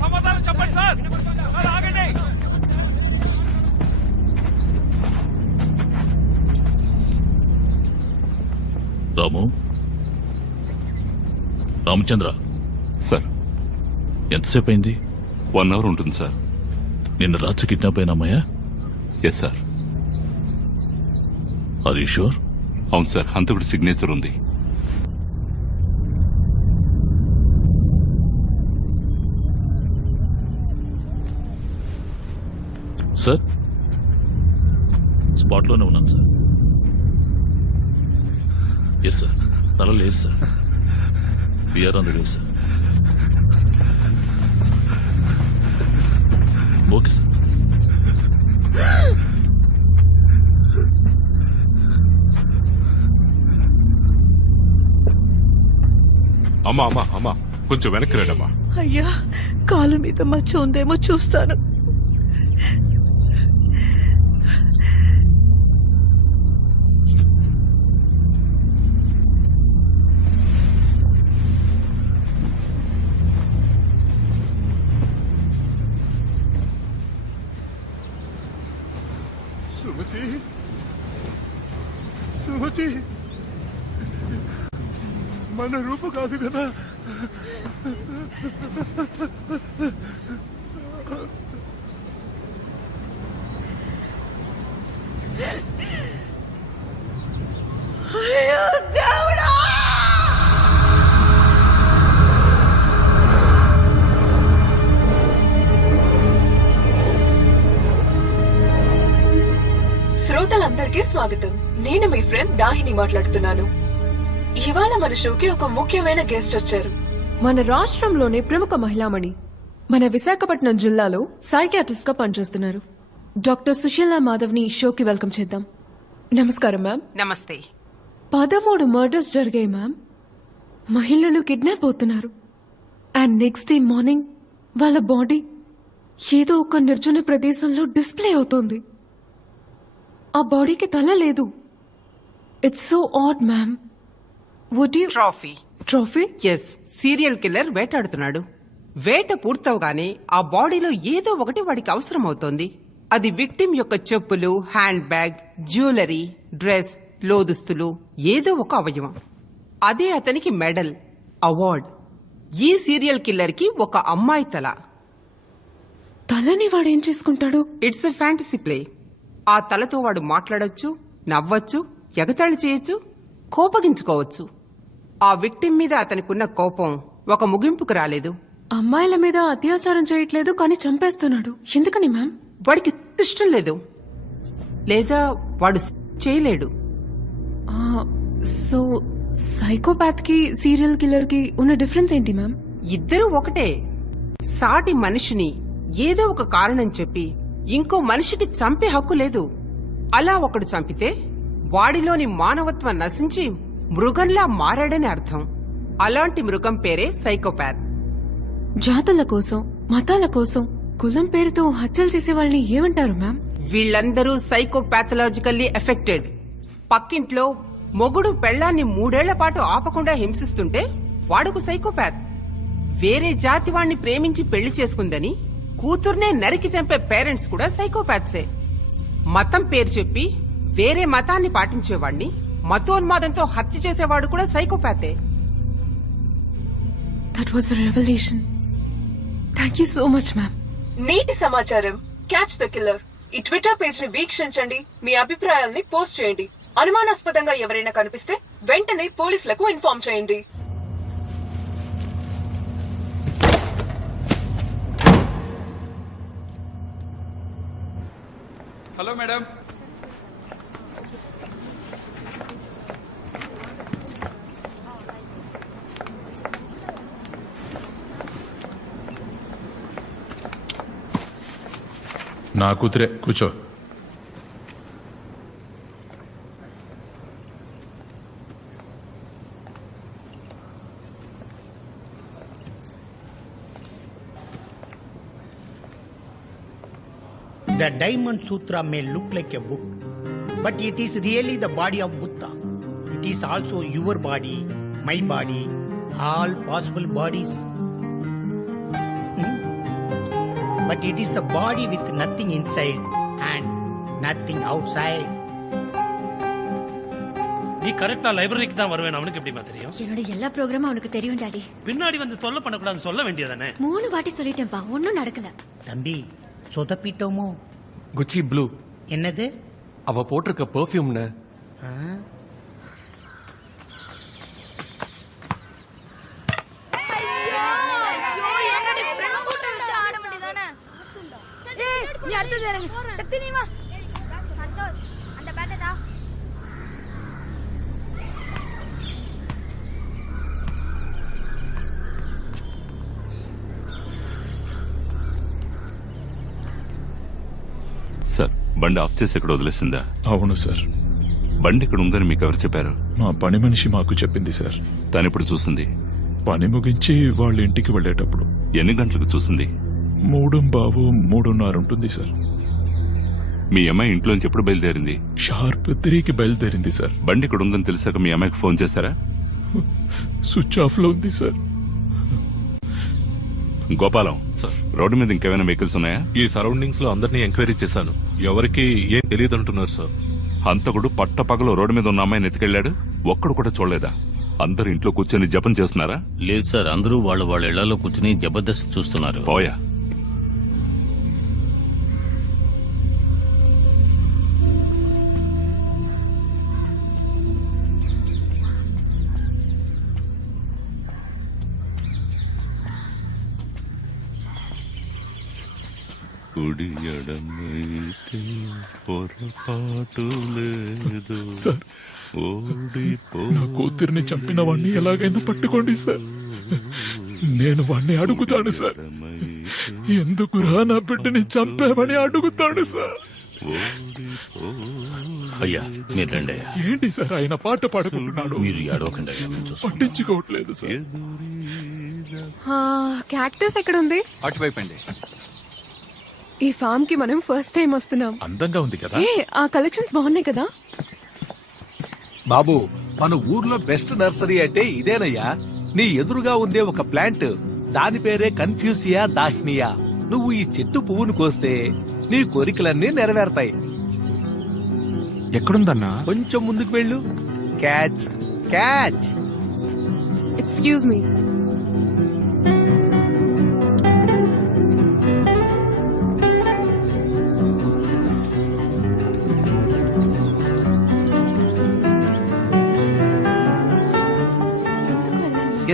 సమాధానం చెప్పండి సార్. ఆగండి. రామచంద్ర సార్, ఎంతసేపు అయింది? 1 అవర్ ఉంటుంది సార్. నిన్న రాత్రి కిడ్నాప్ అయిన అమ్మాయా? Yes sir. Are you sure? అవును సార్, హంతకుడి సిగ్నేచర్ ఉంది. సార్, స్పాట్లోనే ఉన్నాను సార్. ఎస్ సార్, తల లేదు sir. We're on the way sir. Okay sir. అమ్మా అమ్మా అమ్మా, కొంచెం వెనక్కి రండమ్మా. అయ్యా, కాలు మీద మచ్చ ఉందేమో చూస్తాను. సుమతి, సుమతి, మన రూపు కాదు కదా. అయ్యో దేవుడా! శ్రోతలందరికీ స్వాగతం. నేను మీ ఫ్రెండ్ దాహిని మాట్లాడుతున్నాను. ఇవాళ మన షోకి ఒక ముఖ్యమైన గెస్ట్ వచ్చారు. మన రాష్ట్రంలోనే ప్రముఖ మహిళామణి, మన విశాఖపట్నం జిల్లాలో సైకియాట్రిస్ట్ గా పనిచేస్తున్నారు. డాక్టర్ సుశీలా మాధవ్ ని షోకి వెల్కమ్ చేద్దాం. నమస్కారం మ్యామ్. నమస్తే. 13 మర్డర్స్ జరిగాయి మ్యామ్. మహిళలు కిడ్నాప్ అవుతున్నారు. అండ్ నెక్స్ట్ డే మార్నింగ్ వాళ్ళ బాడీ ఏదో ఒక నిర్జన ప్రదేశంలో డిస్ప్లే అవుతోంది. ఆ బాడీకి తల లేదు. It's so odd ma'am. Would you trophy? Yes, serial killer వేటాడుతున్నాడు. వేట పూర్తవగానే ఆ బాడీలో ఏదో ఒకటి వాడికి అవసరం అవుతోంది. అది విక్టిమ్ యొక్క చెప్పులు, హ్యాండ్ బ్యాగ్, జ్యువెలరీ, డ్రెస్, లోదుస్తులు, ఏదో ఒక అవయవం. అదే అతనికి మెడల్, అవార్డ్. ఈ సీరియల్ కిల్లర్ కి ఒక అమ్మాయి తల. తలని వాడేం చేసుకుంటాడు? It's a fantasy play. ఆ తలతో వాడు మాట్లాడొచ్చు, నవ్వచ్చు, ఎగతాళి చేయొచ్చు, కోపగించుకోవచ్చు. ఆ విక్టిమ్ మీద అతనికున్న కోపం ఒక ముగింపుకు రాలేదు. అమ్మాయిల మీద అత్యాచారం చేయట్లేదు, కానీ చంపేస్తున్నాడు. ఎందుకని మ్యామ్? వాడికి ఇష్టం లేదు, లేదా వాడు చేయలేడు. సో సైకోపాత్ కి సీరియల్ కిల్లర్ కి ఉన్న డిఫరెన్స్ ఏంటి మ్యామ్? ఇద్దరూ ఒకటే. సాటి మనిషిని ఏదో ఒక కారణం చెప్పి ఇంకో మనిషికి చంపే హక్కు లేదు. అలా ఒకడు చంపితే వాడిలోని మానవత్వం నశించి మృగంలా మారాడని అర్థం. అలాంటి మృగం పేరే సైకోపాత్. జాతుల కోసం, మతాల కోసం, కులం పేరుతో హత్యలు చేసే వాళ్ళని ఏమంటారు మ్యామ్? వీళ్ళందరూ సైకోపాథలాజికల్లీ ఎఫెక్టెడ్. పక్కింట్లో మొగుడు పెళ్లాన్ని 3 ఏళ్ల పాటు ఆపకుండా హింసిస్తుంటే వాడుకు సైకోపాత్. వేరే జాతి వాణ్ణి ప్రేమించి పెళ్లి చేసుకుందని కూతుర్నే నరికి చంపే పేరెంట్స్ కూడా సైకోపాత్సే. మతం పేరు చెప్పి వేరే మతాన్ని పాటించేవాణ్ణి మతోన్మాదంతో హత్య చేసేవాడు కూడా సైకోపాతే. That was a revolution. Thank you so much ma'am. నీటి సమాచారం క్యాచ్ ద కిల్లర్ ఈ ట్విట్టర్ పేజ్ ని వీక్షించండి. మీ అభిప్రాయాల్ని పోస్ట్ చేయండి. అనుమానాస్పదంగా ఎవరైనా కనిపిస్తే వెంటనే పోలీసులకు ఇన్ఫార్మ్ చేయండి. Hello madam. నా కూతురే, కూర్చో. The Diamond Sutra may look like a book, but it is really the body of Buddha. It is also your body, my body, all possible bodies. but it is the body with nothing inside and nothing outside. நீ கரெக்டா லைப்ரரிக்கு தான் வருவேன் அவனுக்கு எப்படிமா தெரியும்? என்னோட எல்லா ப்ரோக்ராமும் அவனுக்கு தெரியும் டாடி. பின்னாடி வந்து தொல்லை பண்ணக்கூடாது சொல்ல வேண்டியதானே? 3 வாட்டி சொல்லிட்டேன்ப்பா, ஒன்னும் நடக்கல. தம்பி சொதப்பிட்டோமோ? குச்சி ப்ளூ. என்னது? அவ போட்டிருக்க பெர்ஃப்யூம்னு. సార్ బండి ఆఫ్ చేసి ఇక్కడ వదిలేసిందా? అవును సార్. బండి ఇక్కడ ఉందని మీకు ఎవరు చెప్పారు? మా పని మనిషి మాకు చెప్పింది సార్. తను ఇప్పుడు చూసింది? పని ముగించి వాళ్ళ ఇంటికి వెళ్ళేటప్పుడు. ఎన్ని గంటలకు చూసింది? 3:30 ఉంటుంది సార్. మీ అమ్మాయి ఇంట్లోంచి ఎప్పుడు బయలుదేరింది? షార్ప్ 3కి బయలుదేరింది సార్. బండి ఇక్కడ ఉందని తెలిసాక మీ అమ్మాయికి ఫోన్ చేశారా? స్విచ్ ఆఫ్ లో ఉంది సార్. గోపాలం సార్, రోడ్డు మీద ఇంకేమైనా వెహికల్స్ ఉన్నాయా? ఈ సరౌండింగ్స్ లో అందరినీ ఎంక్వైరీ చేశాను, ఎవరికి ఏం తెలియదు అంటున్నారు సార్. హంతకుడు పట్టపగలు రోడ్డు మీద ఉన్న అమ్మాయిని ఎత్తుకెళ్లాడు, ఒక్కడు కూడా చూడలేదా? అందరు ఇంట్లో కూర్చొని జపం చేస్తున్నారా? లేదు సార్, అందరూ వాళ్ళ ఇళ్లలో కూర్చుని జబర్దస్త్ చూస్తున్నారు. పోయా. కుడియడమైతే పొరపాటు లేదు సార్, నా కూతుర్ని చంపిన వాడిని ఎలాగైనా పట్టుకోండి సార్. నేను వాడిని అడుగుతాను సార్. ఎందుకురా నా బిడ్డని చంపామని అడుగుతాడు సార్. అయ్యా మీరు రండి. ఏంటి సార్ ఆయన పాట పాడుకుంటున్నాడు? మీరు ఏడవకండి, పట్టించుకోవట్లేదు సార్. క్యాక్టస్ ఎక్కడ ఉంది? అటువైపు అండి. ఈ ఫామ్ కి మనం ఫస్ట్ టైం వస్తున్నాం. అందంగా ఉంది కదా? ఆ కలెక్షన్స్ బాగున్నాయి కదా? బాబు, మన ఊర్లో బెస్ట్ నర్సరీ అంటే ఇదేనయ్యా. నీ ఎదురుగా ఉందే ఒక ప్లాంట్, దాని పేరే కన్ఫ్యూసియా దాహినియా. నువ్వు ఈ చెట్టు పువ్వును కోస్తే నీ కోరికలన్నీ నెరవేరతాయి. ఎక్కడుందన్నా? కొంచెం ముందుకు వెళ్ళు. Catch catch. Excuse me.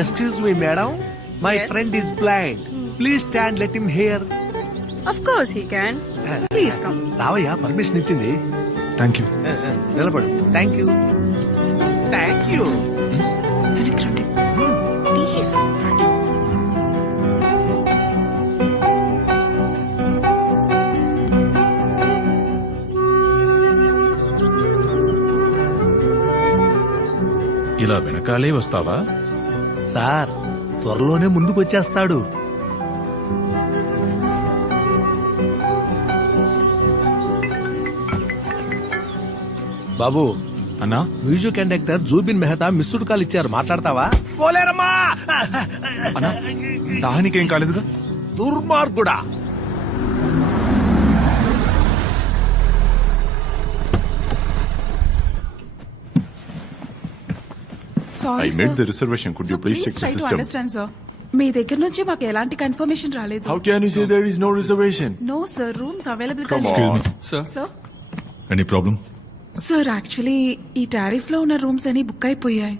Excuse me, madam. My friend is blind. Please stand. Let him hear. Of course he can. Please come. రావయ్యా, పర్మిషన్ ఇచ్చింది. Thank you. నిలబడు. Thank you. Thank you. ఇలా వెనకాలే వస్తావా? సార్, త్వరలోనే ముందుకు వచ్చేస్తాడు. బాబు అన్నా, music conductor Zubin Mehta missed call ఇచ్చారు, మాట్లాడతావా? పోలేరమ్మా. అన్నా దానికేం కాలేదుగా? దుర్మార్గుడా. I made the reservation. Could you please check the system? మీ దగ్గర నుంచి మాకు ఎలాంటి కన్ఫర్మేషన్ రాలేదు. How can you say there is no reservation? No sir, rooms available. Sir. Any problem? Sir, actually ఈ టారిఫ్ లో ఉన్న రూమ్స్ అని బుక్ అయిపోయాయి.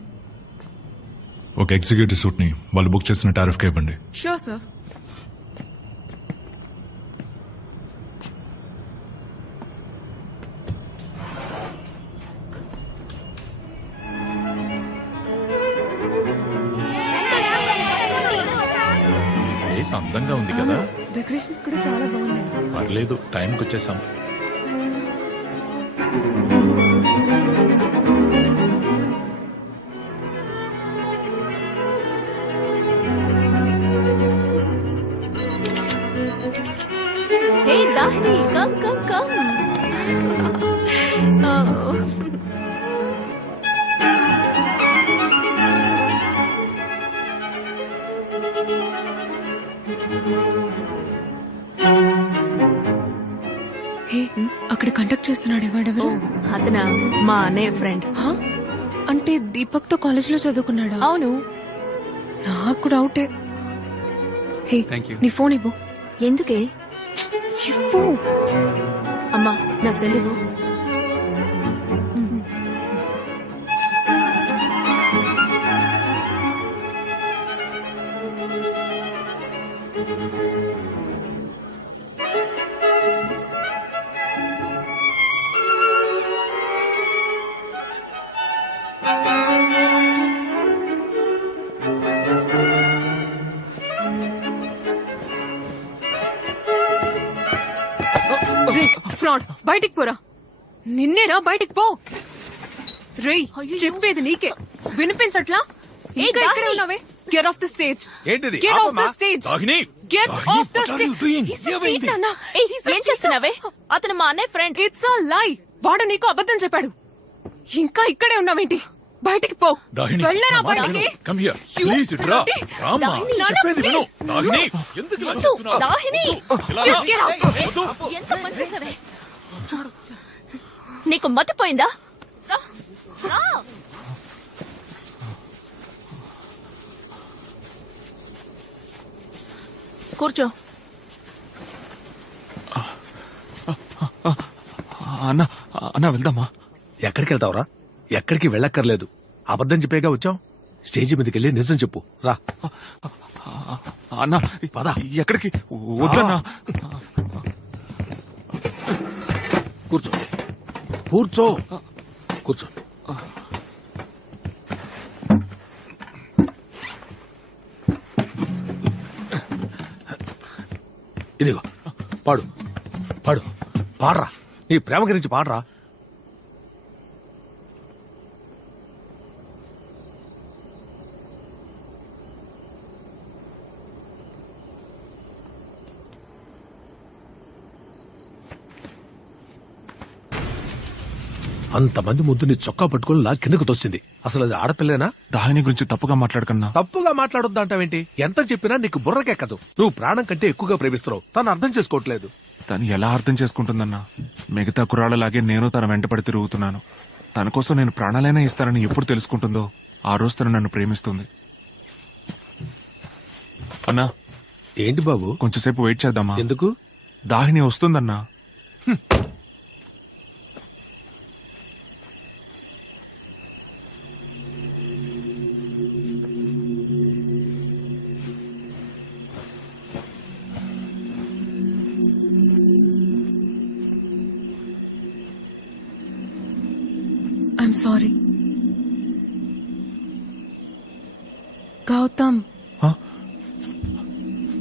ఒక ఎగ్జిక్యూటివ్ సూట్ ని వాళ్ళు బుక్ చేసిన టారిఫ్ కి ఇవ్వండి. Sure sir. ప్లేస్ అందంగా ఉంది కదా? డెకరేషన్స్ కూడా చాలా బాగున్నాయి. పర్లేదు, టైంకి వచ్చేసాం. Hey Dahni, come. Oh. చెప్తున్నాడు వాడెవరు? అతనా మా అన్నయ్య ఫ్రెండ్. హా? అంటే దీపక్ తో కాలేజ్ లో చదువుకున్నాడా? అవును. నాకు డౌటే. హే, Thank you. నీ ఫోన్ ఇవ్వు. ఎందుకే? ఇవ్వు. అమ్మా నా సెల్ ఇవ్వు. ఫ్రాడ్, బయటికి పోరా. నిన్నేరా, బయటికి పో. రేయ్, చెప్పేది నీకే వినిపించట్లా? ఇంకా ఇక్కడే ఉన్నావే. Get off the stage. ఏంటిది? గెట్ ఆఫ్ ద ఆపమ్మా. Stage. Dahini, get off the what are you doing? Stage. ఏం చేస్తున్నావే? అతను మా అన్నయ్య ఫ్రెండ్. ఇట్స్ అ లై. వాడు నీకు అబద్ధం చెప్పాడు. ఇంకా ఇక్కడే ఉన్నావేంటి? బయటికి పో. దాహిని, వెళ్ళరా నా మాట బయటికి. విను. Come here. You Please, ఇటురా. dirty. రామ్మా, దాహిని, చెప్పేది విను. please. దాహిని, ఎందుకు ఇలా చేస్తున్నావు? దాహిని Just get out. ఎంత పని చేసావే? నీకు మతిపోయిందా? రా, రా. కూర్చో. అన్న, అన్న వెళ్దామా? ఎక్కడికి వెళ్తావురా? ఎక్కడికి వెళ్ళక్కర్లేదు. అబద్ధం చెప్పేగా వచ్చావు. స్టేజ్ మీదకి వెళ్ళి నిజం చెప్పు. రా. అన్న, పద. ఎక్కడికి? వద్దన్నా. కూర్చో, కూర్చో, కూర్చో. ఇదిగో పాడు, పాడు, పాడరా. నీ ప్రేమ గురించి పాడరా. అంతమంది ముందు నీ చొక్కా పట్టుకుని లా కిందకు తోస్తుంది. అసలు అది ఆడపిల్లేనా? దాహిని గురించి తప్పుగా మాట్లాడకన్నా. తప్పుగా మాట్లాడొద్దు అంటావేంటి? ఎంత చెప్పినా నీకు బుర్రకెక్కదు. నువ్వు ప్రాణం కంటే ఎక్కువగా ప్రేమిస్తున్నావు. తను అర్థం చేసుకోవట్లేదు. తను ఎలా అర్థం చేసుకుంటుందన్నా? మిగతా కుర్రాళ్ళలాగే నేను తన వెంటపడి తిరుగుతున్నాను. తన కోసం నేను ప్రాణాలైనా ఇస్తానని ఎప్పుడు తెలుసుకుంటుందో ఆ రోజు తను నన్ను ప్రేమిస్తుంది. అన్నా, ఏంటి బాబు? కొంచెంసేపు వెయిట్ చేద్దామా? ఎందుకు? దాహిని వస్తుందన్నా. I'm sorry Gautam. హ?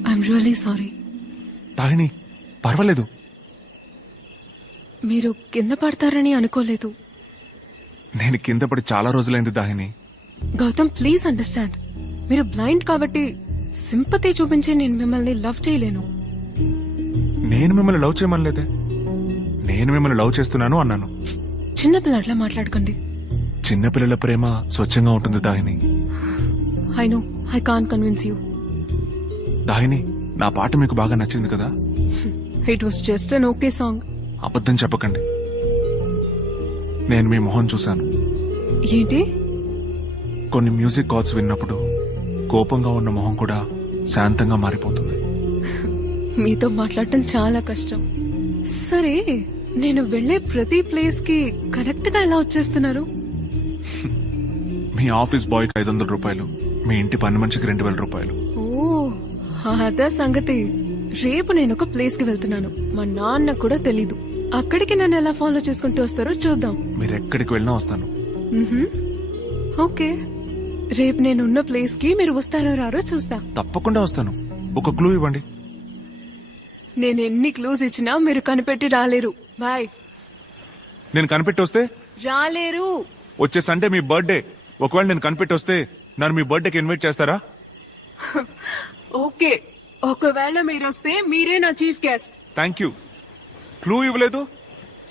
I'm really sorry. దాహిని, పర్వాలేదు. మీరు కింద పడతారని అనుకోలేదు. నేను కింద పడి చాలా రోజులైంది దాహిని. Gautam, please understand. మీరు బ్లైండ్ కాబట్టి సింపతి చూపించి నేను మిమ్మల్ని లవ్ చేయలేను. నేను మిమ్మల్ని లవ్ చేయమనలేదే. నేను మిమ్మల్ని లవ్ చేస్తున్నాను అన్నాను. చిన్నపిల్లట్లా మాట్లాడకండి. చిన్నపిల్లల ప్రేమ స్వచ్ఛంగా ఉంటుంది Dahini. I know I can't convince you. Dahini, నా పాట మీకు బాగా నచ్చింది కదా? It was just an okay song. అబద్ధం చెప్పకండి. నేను మీ మొహం చూశాను. ఏంటి? కొన్ని మ్యూజిక్ కాల్స్ విన్నప్పుడు కోపంగా ఉన్న మొహం కూడా శాంతంగా మారిపోతుంది. మీతో మాట్లాడటం చాలా కష్టం. సరే, నేను వెళ్లే ప్రతి ప్లేస్ కి కరెక్ట్ గా ఎలా వచ్చేస్తున్నారు? మీ ఆఫీస్ బాయ్ కి 500 రూపాయలు, మీ ఇంటి పని మనిషికి 2000 రూపాయలు. ఓ, అదా సంగతి. రేపు నేను ఒక ప్లేస్ కి వెళ్తున్నాను. మా నాన్న కూడా తెలీదు. అక్కడికి నన్ను ఎలా ఫాలో చేసుకుంటూ వస్తారో చూద్దాం. మీరు ఎక్కడికి వెళ్ళినా వస్తాను. మ్హూ. ఓకే, రేపు నేనున్న ప్లేస్ కి మీరు వస్తారో రారో చూస్తా. తప్పకుండా వస్తాను. ఒక క్లూ ఇవ్వండి. నేను ఎన్ని క్లూస్ ఇచ్చినా మీరు కనిపెట్టి రాలేరు. బాయ్. నేను కనిపెట్టి వస్తే? రాలేరు. వచ్చే సండే మీ బర్త్డే. ఒకవేళ నేను కనిపెట్టి వస్తే నన్ను మీ బర్త్డేకి ఇన్వైట్ చేస్తారా? ఓకే, ఒకవేళ మీరు వస్తే మీరే నా chief guest. Thank you. Clue ఇవ్వలేదు.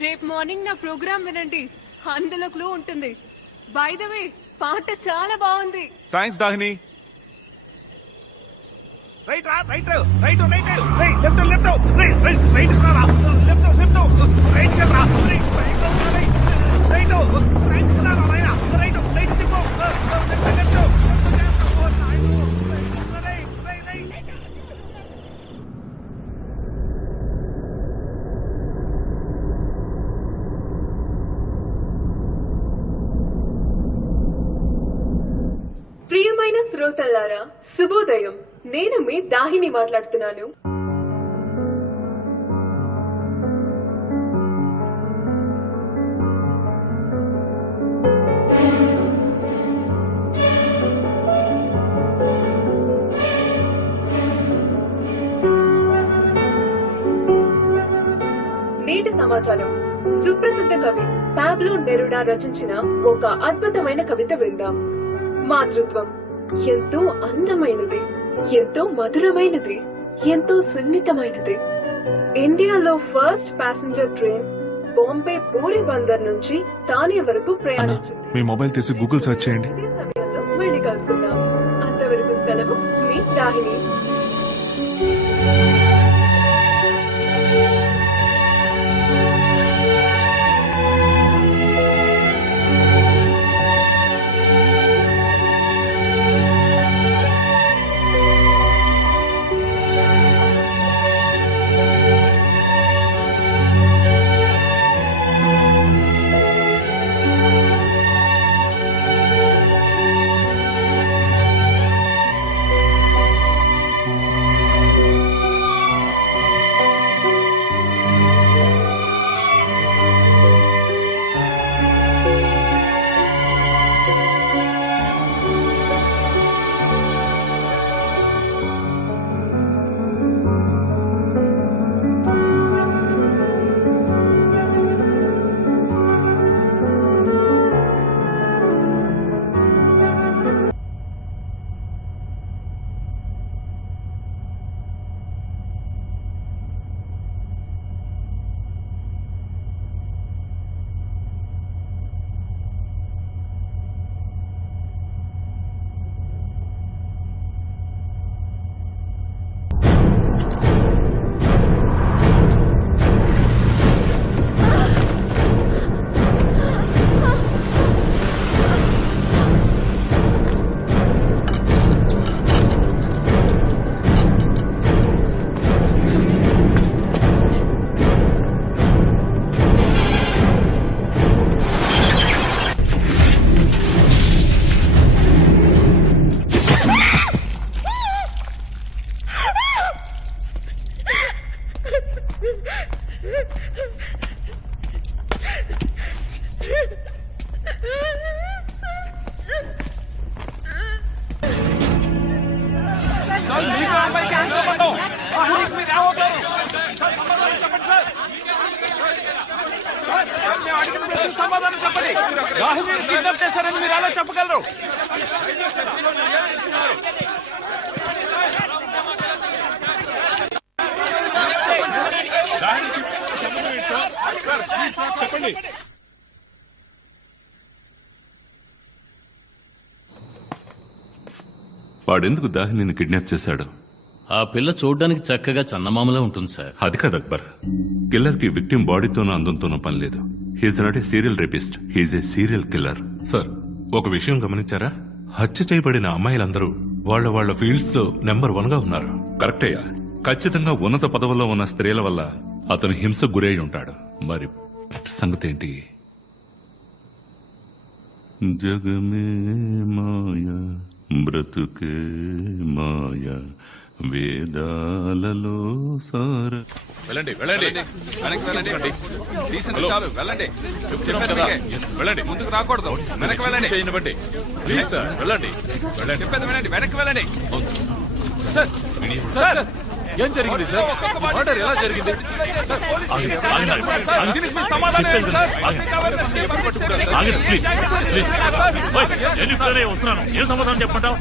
రేపు మార్నింగ్ నా ప్రోగ్రామ్ వినండి, అందులో క్లూ ఉంటుంది. బై ద వే, పాట చాలా బాగుంది. థ్యాంక్స్ దాహిని. రైట్ రా, right right right right left left right right right రా, లెఫ్ట్ లెఫ్ట్ రైట్ రా, రైట్ ప్రియమైన శ్రోతల్లారా, శుభోదయం. నేను మీ దాహిని మాట్లాడుతున్నాను. నేటి సమాచారం. సుప్రసిద్ధ కవి పాబ్లో నెరుడా రచించిన ఒక అద్భుతమైన కవిత విందాం. మాతృత్వం ఎంతో అందమైనది, ఎంతో మధురమైనది, ఎంతో సున్నితమైనది. ఇండియాలో first passenger train Bombay puri Bandar నుంచి తానే వరకు అన్నా ప్రయాణించింది. మీ మొబైల్ తీసి గూగుల్ సెర్చ్ చేయండి. ఇదే సమయంలో మళ్ళీ కలుసుకుందాం. అంతవరకు సెలవు, మీ దాహిని. చేశారని మీరు అలా చెప్పగలరు. చెప్పండి. వాడెందుకు దాహిని కిడ్నాప్ చేశాడు? ఆ పిల్ల చూడ్డానికి చక్కగా చందమామలా ఉంటుంది సార్. అది కాదు అక్బర్, కిల్లర్ కి విక్టిమ్ బాడీతోనూ అందంతోనూ పని లేదు. He's not a serial rapist, he's a serial killer. Sir, ఒక విషయం గమనించారా? హత్య చేయబడిన అమ్మాయిలందరూ వాళ్ళ ఫీల్డ్స్ లో నెంబర్ 1 గా ఉన్నారు. కరెక్టయ్యా. ఖచ్చితంగా ఉన్నత పదవుల్లో ఉన్న స్త్రీల వల్ల అతను హింసకు గురై ఉంటాడు. మరి సంగతి ఏంటి? జగమే మాయా బ్రతుకే మాయా వేదాలలో సార. వెళ్ళండి వెళ్ళండి వెనక్కి వెళ్ళండి. డీసెంట్ చాలు వెళ్ళండి. వెళ్ళండి, ముందుకు రాకూడదు. వెనక్కి వెళ్ళండి. చేయండి ప్లీజ్ సార్. వెళ్ళండి వెళ్ళండి. చెప్పేది వినండి. వెనక్కి వెళ్ళండి. సార్ సార్, ఏం జరిగింది సార్? ఆర్డర్ ఎలా జరిగింది? వస్తున్నాను. ఏం సమాధానం చెప్పంటావు?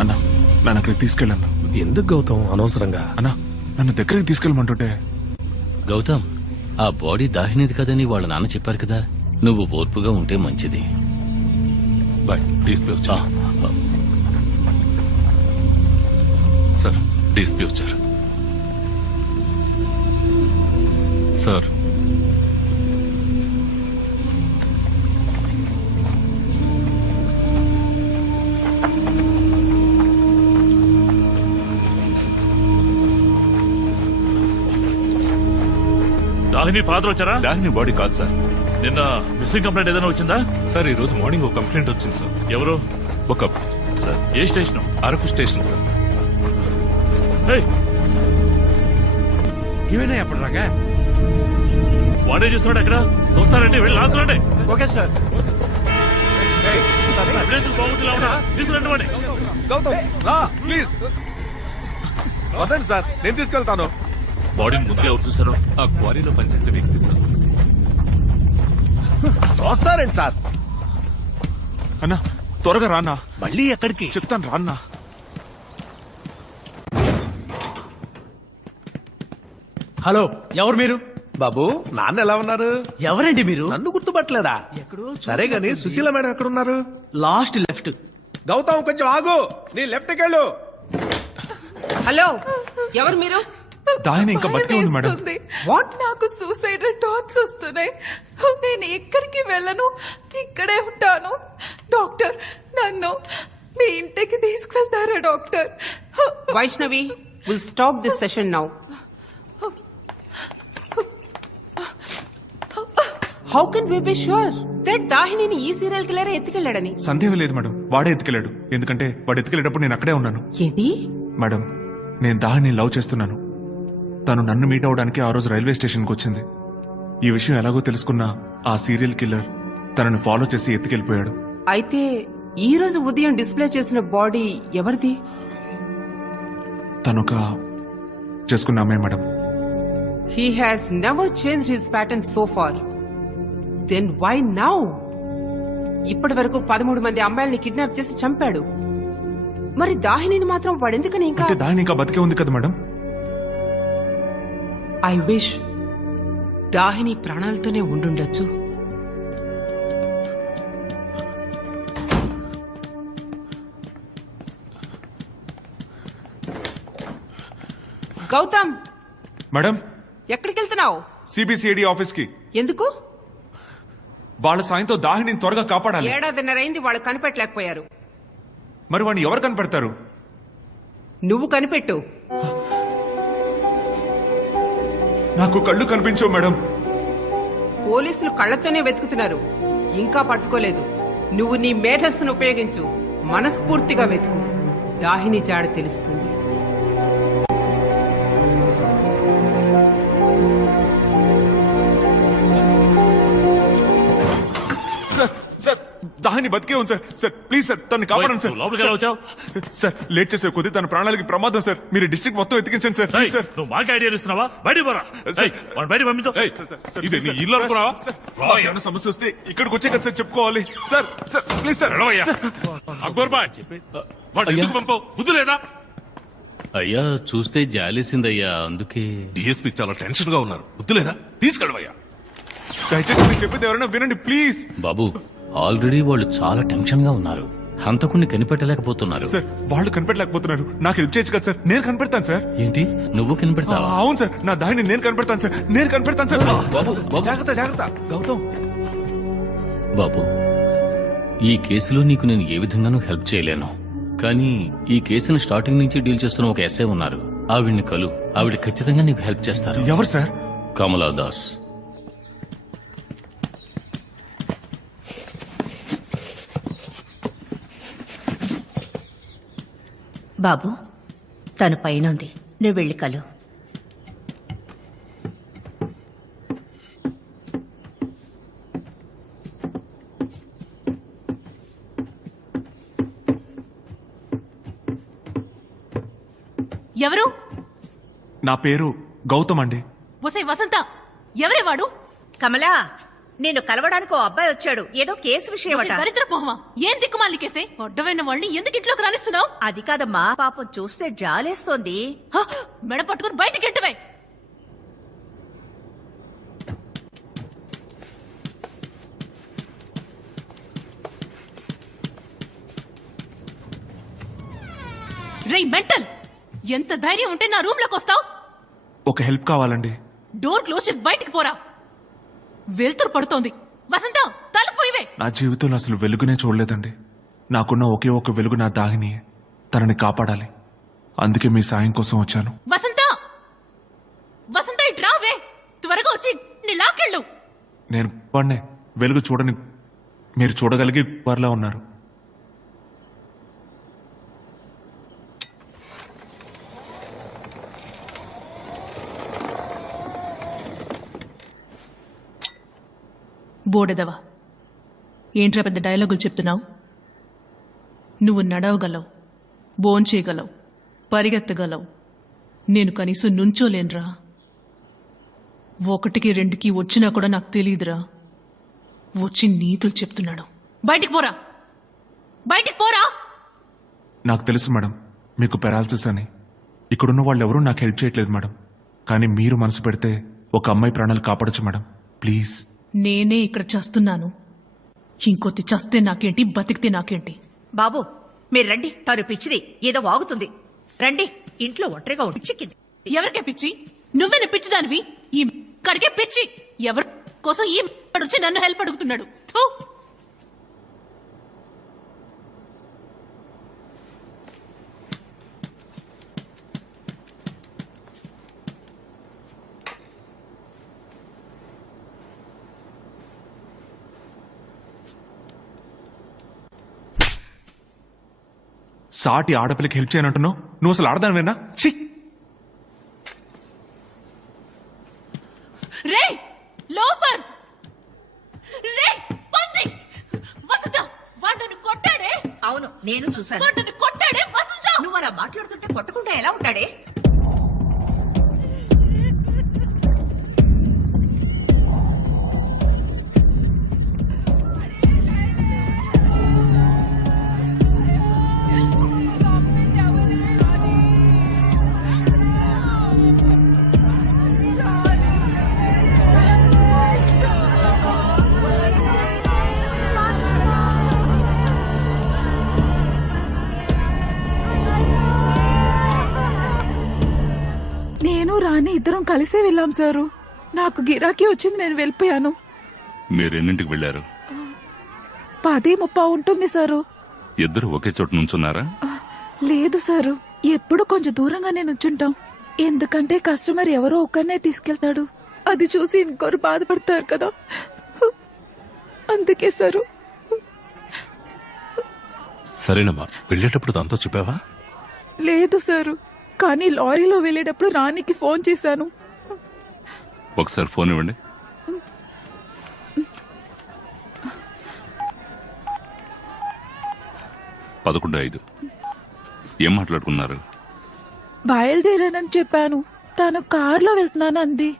అన్నా నన్ను అక్కడికి తీసుకెళ్ళన్నా. ఎందుకు గౌతమ్ అనవసరంగా? అన్నా నన్ను దగ్గరికి తీసుకెళ్ళమంటుంటే గౌతమ్, ఆ బాడీ దాహినిది కదని వాళ్ళ నాన్న చెప్పారు కదా, నువ్వు ఓర్పుగా ఉంటే మంచిది. బాయ్. డిస్ప్లే వచ్చా సార్? డిస్ప్లే వచ్చారు సార్. దాహిని ఫాదర్ వచ్చారా? దాహిని బాడీ కాదు సార్. నిన్న మిస్సింగ్ కంప్లైంట్ ఏదైనా వచ్చిందా? సార్ ఈ రోజు మార్నింగ్ ఒక కంప్లైంట్ వచ్చింది సార్. ఎవరు? ఒక సార్ ఏ స్టేషన్? Araku station sir. ఏమైనా ఎప్పుడు రాగా వాడే చేస్తున్నాడు అక్కడ. చూస్తారండి, వెళ్ళి లాంచండి. Okay sir. బాగుంటుంది తీసుకురండి వాడిని. గౌతమ్ రా ప్లీజ్. వదండి సార్, నేను తీసుకెళ్తాను. బాడీని ముందే ఎవరు చూసారు? ఆ క్వారీలో పనిచేసే వ్యక్తి సార్. వస్తారండి సార్. అన్నా త్వరగా రాన్నా. మళ్ళీ ఎక్కడికి? చెప్తాను రాన్నా. హలో, ఎవరు మీరు? బాబు, నాన్న ఎలా ఉన్నారు? ఎవరండి మీరు? నన్ను గుర్తుపట్టలేదా? సరే గాని సుశీల మేడం ఎక్కడ ఉన్నారు? Last left. గౌతమ్ కొంచెం ఆగు, నీ లెఫ్ట్ కెళ్ళు. హలో, ఎవరు మీరు? దాహిని ఇంకా బతికే ఉంది మేడం. వాట్? నాకు సూసైడల్ థాట్స్ వస్తున్నాయి. నేను ఎక్కడికి వెళ్ళను, ఇక్కడే ఉంటాను. డాక్టర్, నన్ను మీ ఇంటికి తీసుకెళ్తారా doctor? Vaishnavi, will stop this session now. How can we be sure that దాహినిని ఈ సీరియల్ కిల్లర్ ఎత్తుకెళ్లాడని? సందేహం లేదు మేడం, వాడే ఎత్తుకెళ్ళాడు. ఎందుకంటే వాడు ఎత్తుకెళ్ళేటప్పుడు నేను అక్కడే ఉన్నాను. ఏంటి మేడం, నేను దాహిని లవ్ చేస్తున్నాను. తను నన్ను మీట్ అవడానికి ఆ రోజు రైల్వే స్టేషన్కి వచ్చింది. ఈ విషయం ఎలాగో తెలుసుకున్న ఆ సీరియల్ కిల్లర్ తనని ఫాలో చేసి ఎత్తుకెళ్ళిపోయాడు. అయితే ఈ రోజు ఉదయం డిస్ప్లే చేసిన బాడీ ఎవరిది? తనొక చేసుకున్న అమ్మాయి madam. He has never changed his pattern so far. Then why now? ఇప్పటి వరకు 13 మంది అమ్మాయిల్ని కిడ్నాప్ చేసి చంపాడు. మరి దాహినిని మాత్రం వాడెందుకని ఇంకా? అంటే దాహిని ఇంకా బతికే ఉంది కదా మేడం. ఐ విష్ దాహిని ప్రాణాలతోనే ఉండుండొచ్చు. గౌతమ్, మేడం, ఎక్కడికి వెళ్తున్నావు? సిబిసిఐడి ఆఫీస్ కి. ఎందుకు? వాళ్ళ సాయంతో దాహిని త్వరగా కాపాడాలి. 7:30 అయింది, వాళ్ళు కనిపెట్టలేకపోయారు. మరి వాడిని ఎవరు కనిపెడతారు? నువ్వు కనిపెట్టు. నాకు కళ్ళు కనిపించవు మేడం. పోలీసులు కళ్లతోనే వెతుకుతున్నారు, ఇంకా పట్టుకోలేదు. నువ్వు నీ మేధస్సును ఉపయోగించు, మనస్ఫూర్తిగా వెతుకు. దాహిని జాడ తెలుస్తుంది. సార్, సార్, దాహిని బతికే ఉంది సార్. సార్ ప్లీజ్ సార్, తను కాపాడండి సార్. లోపలికి ఎలా వచ్చావు? సార్, లేట్ చేసే కొద్ది తన ప్రాణాలకి ప్రమాదం సార్. మీరు డిస్ట్రిక్ట్ మొత్తం ఎత్తికించండి సార్. Please sir. నువ్వు మాకు ఐడియా ఇస్తున్నావా? బయట పోరా. బయట పంపించు. ఇది నీ ఇల్లు అనుకున్నావా? ఏమైనా సమస్య వస్తే ఇక్కడికి వచ్చే కదా సార్ చెప్పుకోవాలి. Sir, sir please sir. Akbar బాయ్, వాడు ఎందుకు పంపావు? బుద్ధి లేదా? అయ్యా, చూస్తే జాలేసిందయ్యా, అందుకే. డిఎస్పీ చాలా టెన్షన్ గా ఉన్నారు. బుద్ధి లేదా? తీసుకెళ్ళవయ్యా. దయచేసి మీరు చెప్పేది ఎవరైనా వినండి ప్లీజ్. బాబు, ఆల్రెడీ వాళ్ళు చాలా టెన్షన్ గా ఉన్నారు. హంతకుణ్ణి కనిపెట్టలేకపోతున్నారు. సార్, వాళ్ళు కనిపెట్టలేకపోతున్నారు. నాకు హెల్ప్ చేయొచ్చు కదా సార్. నేను కనిపెడతాను సార్. ఏంటి, నువ్వు కనిపెడతావా? అవును సార్, నా దాహిని నేను కనిపెడతాను సార్. నేను కనిపెడతాను సార్. బాబు, జాగ్రత్త జాగ్రత్త. గౌతమ్, బాబు, ఈ కేసులో నీకు నేను ఏ విధంగానూ హెల్ప్ చేయలేను. కానీ ఈ కేసును స్టార్టింగ్ నుంచి డీల్ చేస్తున్న ఒక ఎస్ఐ ఉన్నారు. ఆవిడ్ని కలు, ఆవిడ ఖచ్చితంగా నీకు హెల్ప్ చేస్తారు. ఎవరు సార్? కమలా దాస్. బాబు, తను పైనుంది, నువ్వు వెళ్ళి కలు. ఎవరు? నా పేరు గౌతమ్ అండి. ఒసే వసంత, ఎవరే వాడు? కమలా, నేను కలవడానికి ఓ అబ్బాయి వచ్చాడు. ఏదో కేసు విషయం. దరిద్ర మొహమా, ఏం దిక్కుమాలి కేసే? అడ్డమైన వాళ్ళని ఎందుకు ఇంట్లోకి రానిస్తున్నావు? అది కాదమ్మా, పాపం చూస్తే జాలేస్తోంది. మెడ పట్టుకుని బయటికి ఎట్టువే. రే మెంటల్, ఎంత ధైర్యం ఉంటే నా రూమ్ లోకి వస్తావు? ఒక హెల్ప్ కావాలండి. డోర్ క్లోజ్ చేసి బయటికి పోరా. వెలుతురు పడుతోంది. వసంత, తలుపు ఇవే. నా జీవితంలో అసలు వెలుగునే చూడలేదండి. నాకున్న ఒకే ఒక వెలుగు నా దాహిని. తనని కాపాడాలి. అందుకే మీ సాయం కోసం వచ్చాను. వసంత, వసంత ఇటు రావే. త్వరగా వచ్చి నీ లాకెళ్ళు. నేను పన్నే వెలుగు చూడని మీరు చూడగలిగే వారిలా ఉన్నారు. బోడెదవా, ఏంట్రా పెద్ద డైలాగులు చెప్తున్నావు? నువ్వు నడవగలవు, భోంచేయగలవు, పరిగెత్తగలవు. నేను కనీసం నుంచోలేనురా. 1కి 2కి వచ్చినా కూడా నాకు తెలియదురా. వచ్చి నీతులు చెప్తున్నాడు. బయటికి పోరా, బయటికి పోరా. నాకు తెలుసు మేడం, మీకు పెరాలసిస్ అని. ఇక్కడున్న వాళ్ళు ఎవరూ నాకు హెల్ప్ చేయట్లేదు మేడం. కానీ మీరు మనసు పెడితే ఒక అమ్మాయి ప్రాణాలు కాపాడచ్చు మేడం. ప్లీజ్. నేనే ఇక్కడ చస్తున్నాను. ఇంకొద్ది చస్తే నాకేంటి, బతికితే నాకేంటి? బాబు మీరు రండి, తను పిచ్చిది ఏదో వాగుతుంది. రండి, ఇంట్లో ఒంటరిగా ఉండి చిక్కింది. ఎవరికే పిచ్చి? నువ్వే పిచ్చిదానివి. ఈ కడికే పిచ్చి. ఎవరి కోసం ఈ వచ్చి నన్ను హెల్ప్ అడుగుతున్నాడు? థూ. సాటి ఆడపిల్లకి హెల్ప్ చేయనంటున్నావు. నువ్వు అసలు ఆడదానివేనా? ఛీ. రే లోఫర్, రే పంది. వసంత, వాడిని కొట్టాడే. అవును, నేను చూశాను. వాడిని కొట్టాడే వసంత. నువ్వు అలా మాట్లాడుతుంటే కొట్టకుండా ఎలా ఉంటాడే? నేను రాని ఇద్దరం కలిసే వెళ్ళాం సారు. నాకు గిరాకీ వచ్చింది, నేను వెళ్ళిపోయాను. మీరు ఎన్నింటికి వెళ్లారు? 10:30 ఉంటుంది సారు. ఇద్దరు ఒకే చోట నుంచున్నారా? లేదు సారు, ఎప్పుడు కొంచెం దూరంగానే నుంచుంటాం. ఎందుకంటే కస్టమర్ ఎవరో ఒకరినే తీసుకెళ్తాడు. అది చూసి ఇంకొకరు బాధపడతారు కదా, అందుకే సారు. సరేనమ్మా, వెళ్ళేటప్పుడు దాంతో చెప్పావా? లేదు సారు, కానీ లారీలో వెళ్ళేటప్పుడు రాణికి ఫోన్ చేశాను. ఒకసారి ఫోన్ ఇవ్వండి. పదకొండు ఏం మాట్లాడుకున్నారు? బయలుదేరానని చెప్పాను. తను కారులో వెళ్తున్నాను అంది.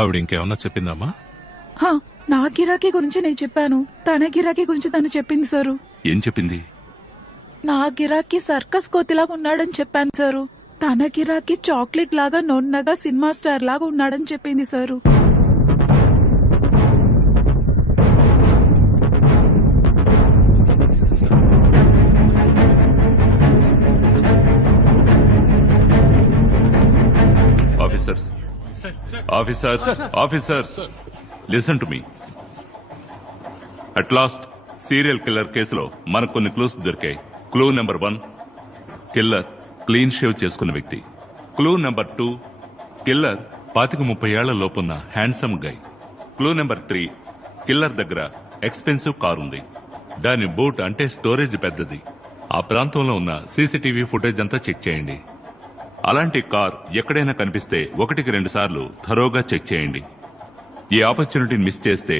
ఆవిడ ఇంకేమన్నా చెప్పిందమ్మా? నా గిరాకీ గురించి నేను చెప్పాను, తన గిరాకీ గురించి తను చెప్పింది సారు. ఏం చెప్పింది? నా గిరాకీ సర్కస్ కోతిలాగా ఉన్నాడని చెప్పాను సారు. తన గిరాకీ చాక్లెట్ లాగా నొన్నగా సినిమా స్టార్ లాగా ఉన్నాడని చెప్పింది sir. Officers, officers, officers, listen to me. At last serial killer కేసులో మనకు కొన్ని క్లూస్ దొరికాయి. Clue number 1, killer clean shave చేసుకున్న వ్యక్తి. క్లూ నెంబర్ 2, కిల్లర్ 25-30 ఏళ్ల లోపున్న handsome guy. Clue number 3, killer దగ్గర ఎక్స్పెన్సివ్ కార్ ఉంది. దాని బూట్ అంటే స్టోరేజ్ పెద్దది. ఆ ప్రాంతంలో ఉన్న సీసీటీవీ ఫుటేజ్ అంతా చెక్ చేయండి. అలాంటి కార్ ఎక్కడైనా కనిపిస్తే 1కి 2 సార్లు థరోగా చెక్ చేయండి. ఈ ఆపర్చునిటీని మిస్ చేస్తే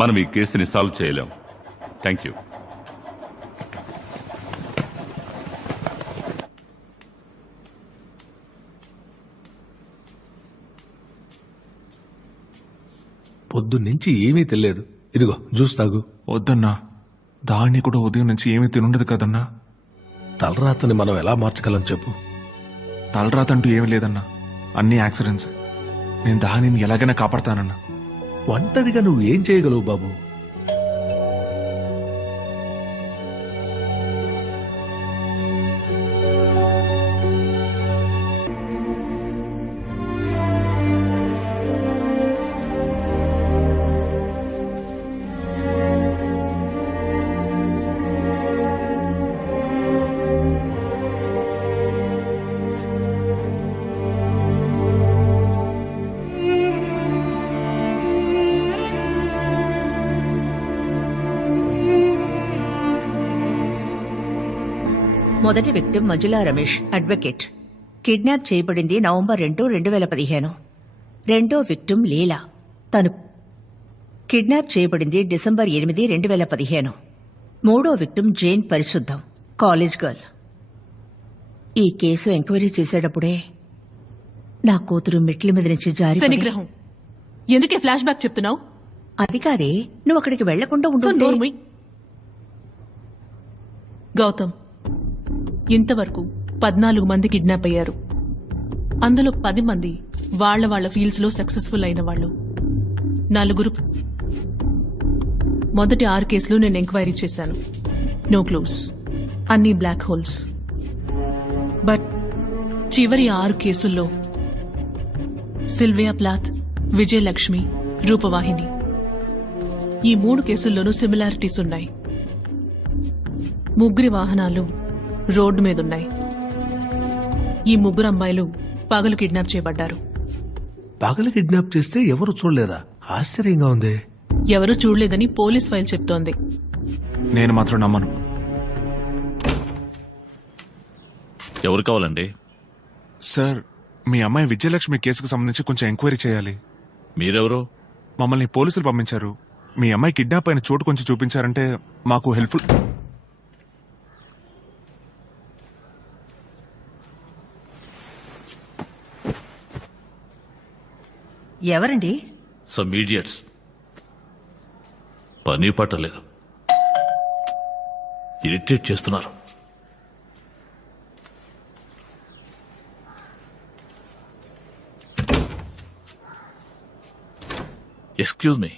మనం ఈ కేసుని సాల్వ్ చేయలేం. Thank you. పొద్దున్నుంచి ఏమీ తెలియదు. ఇదిగో జ్యూస్ తాగు. వద్దన్నా, దాన్ని కూడా ఉదయం నుంచి ఏమీ తినుండదు కదన్నా. తలరాతని మనం ఎలా మార్చగలం చెప్పు? తలరాతంటూ ఏమీ లేదన్నా, అన్ని యాక్సిడెంట్స్. నేను దానిని ఎలాగైనా కాపాడతానన్నా. ఒంటరిగా నువ్వు ఏం చేయగలవు బాబు? మొదటి victim Manjula Ramesh, advocate. Kidnap చేయబడింది నవంబర్ 2, 2015. రెండో విక్టిమ్ లీలా, తను కిడ్నాప్ చేయబడింది డిసెంబర్ 8, 2015. మూడో విక్టిమ్ జైన్ పరిశుద్ధం, కాలేజ్ గర్ల్. ఈ కేసు ఎంక్వైరీ చేసేటప్పుడే నా కూతురు మెట్ల మీద నుంచి జారి శనిగ్రహం. ఎందుకే ఫ్లాష్ బ్యాక్ చెప్తున్నావు? అది కాదే, నువ్వు అక్కడికి వెళ్లకుండా ఉంటుంటే. గౌతమ్, ఇంతవరకు 14 మంది కిడ్నాప్ అయ్యారు. అందులో 10 మంది వాళ్ళ ఫీల్డ్స్ లో సక్సెస్ఫుల్ అయిన వాళ్ళు. 4 మొదటి 6 కేసులు నేను ఎంక్వైరీ చేశాను. నో క్లూస్, అన్ని బ్లాక్ హోల్స్. బట్ చివరి 6 కేసుల్లో సిల్వియా ప్లాత్, విజయలక్ష్మి, రూపవాహిని, ఈ 3 కేసుల్లోనూ సిమిలారిటీస్ ఉన్నాయి. ముగ్గురి వాహనాలు రోడ్డు మీదున్నాయి. ఈ 3 అమ్మాయిలు పగలు కిడ్నాప్ చేయబడ్డారు. పగలు కిడ్నాప్ చేస్తే ఎవరు చూడలేదా? ఆశ్చర్యంగా ఉంది. ఎవరూ చూడలేదని పోలీస్ ఫైల్ చెప్తోంది. నేను మాత్రం నమ్మను. ఎవరు కావాలండి? సార్, మీ అమ్మాయి విజయలక్ష్మి కేసుకు సంబంధించి కొంచెం ఎంక్వైరీ చేయాలి. మీరెవరు? మమ్మల్ని పోలీసులు పంపించారు. మీ అమ్మాయి కిడ్నాప్ అయిన చోటు కొంచెం చూపించారంటే మాకు హెల్ప్ఫుల్. ఎవరండి? Some idiots. పని పట్టలేదు, ఇరిటేట్ చేస్తున్నారు. Excuse me,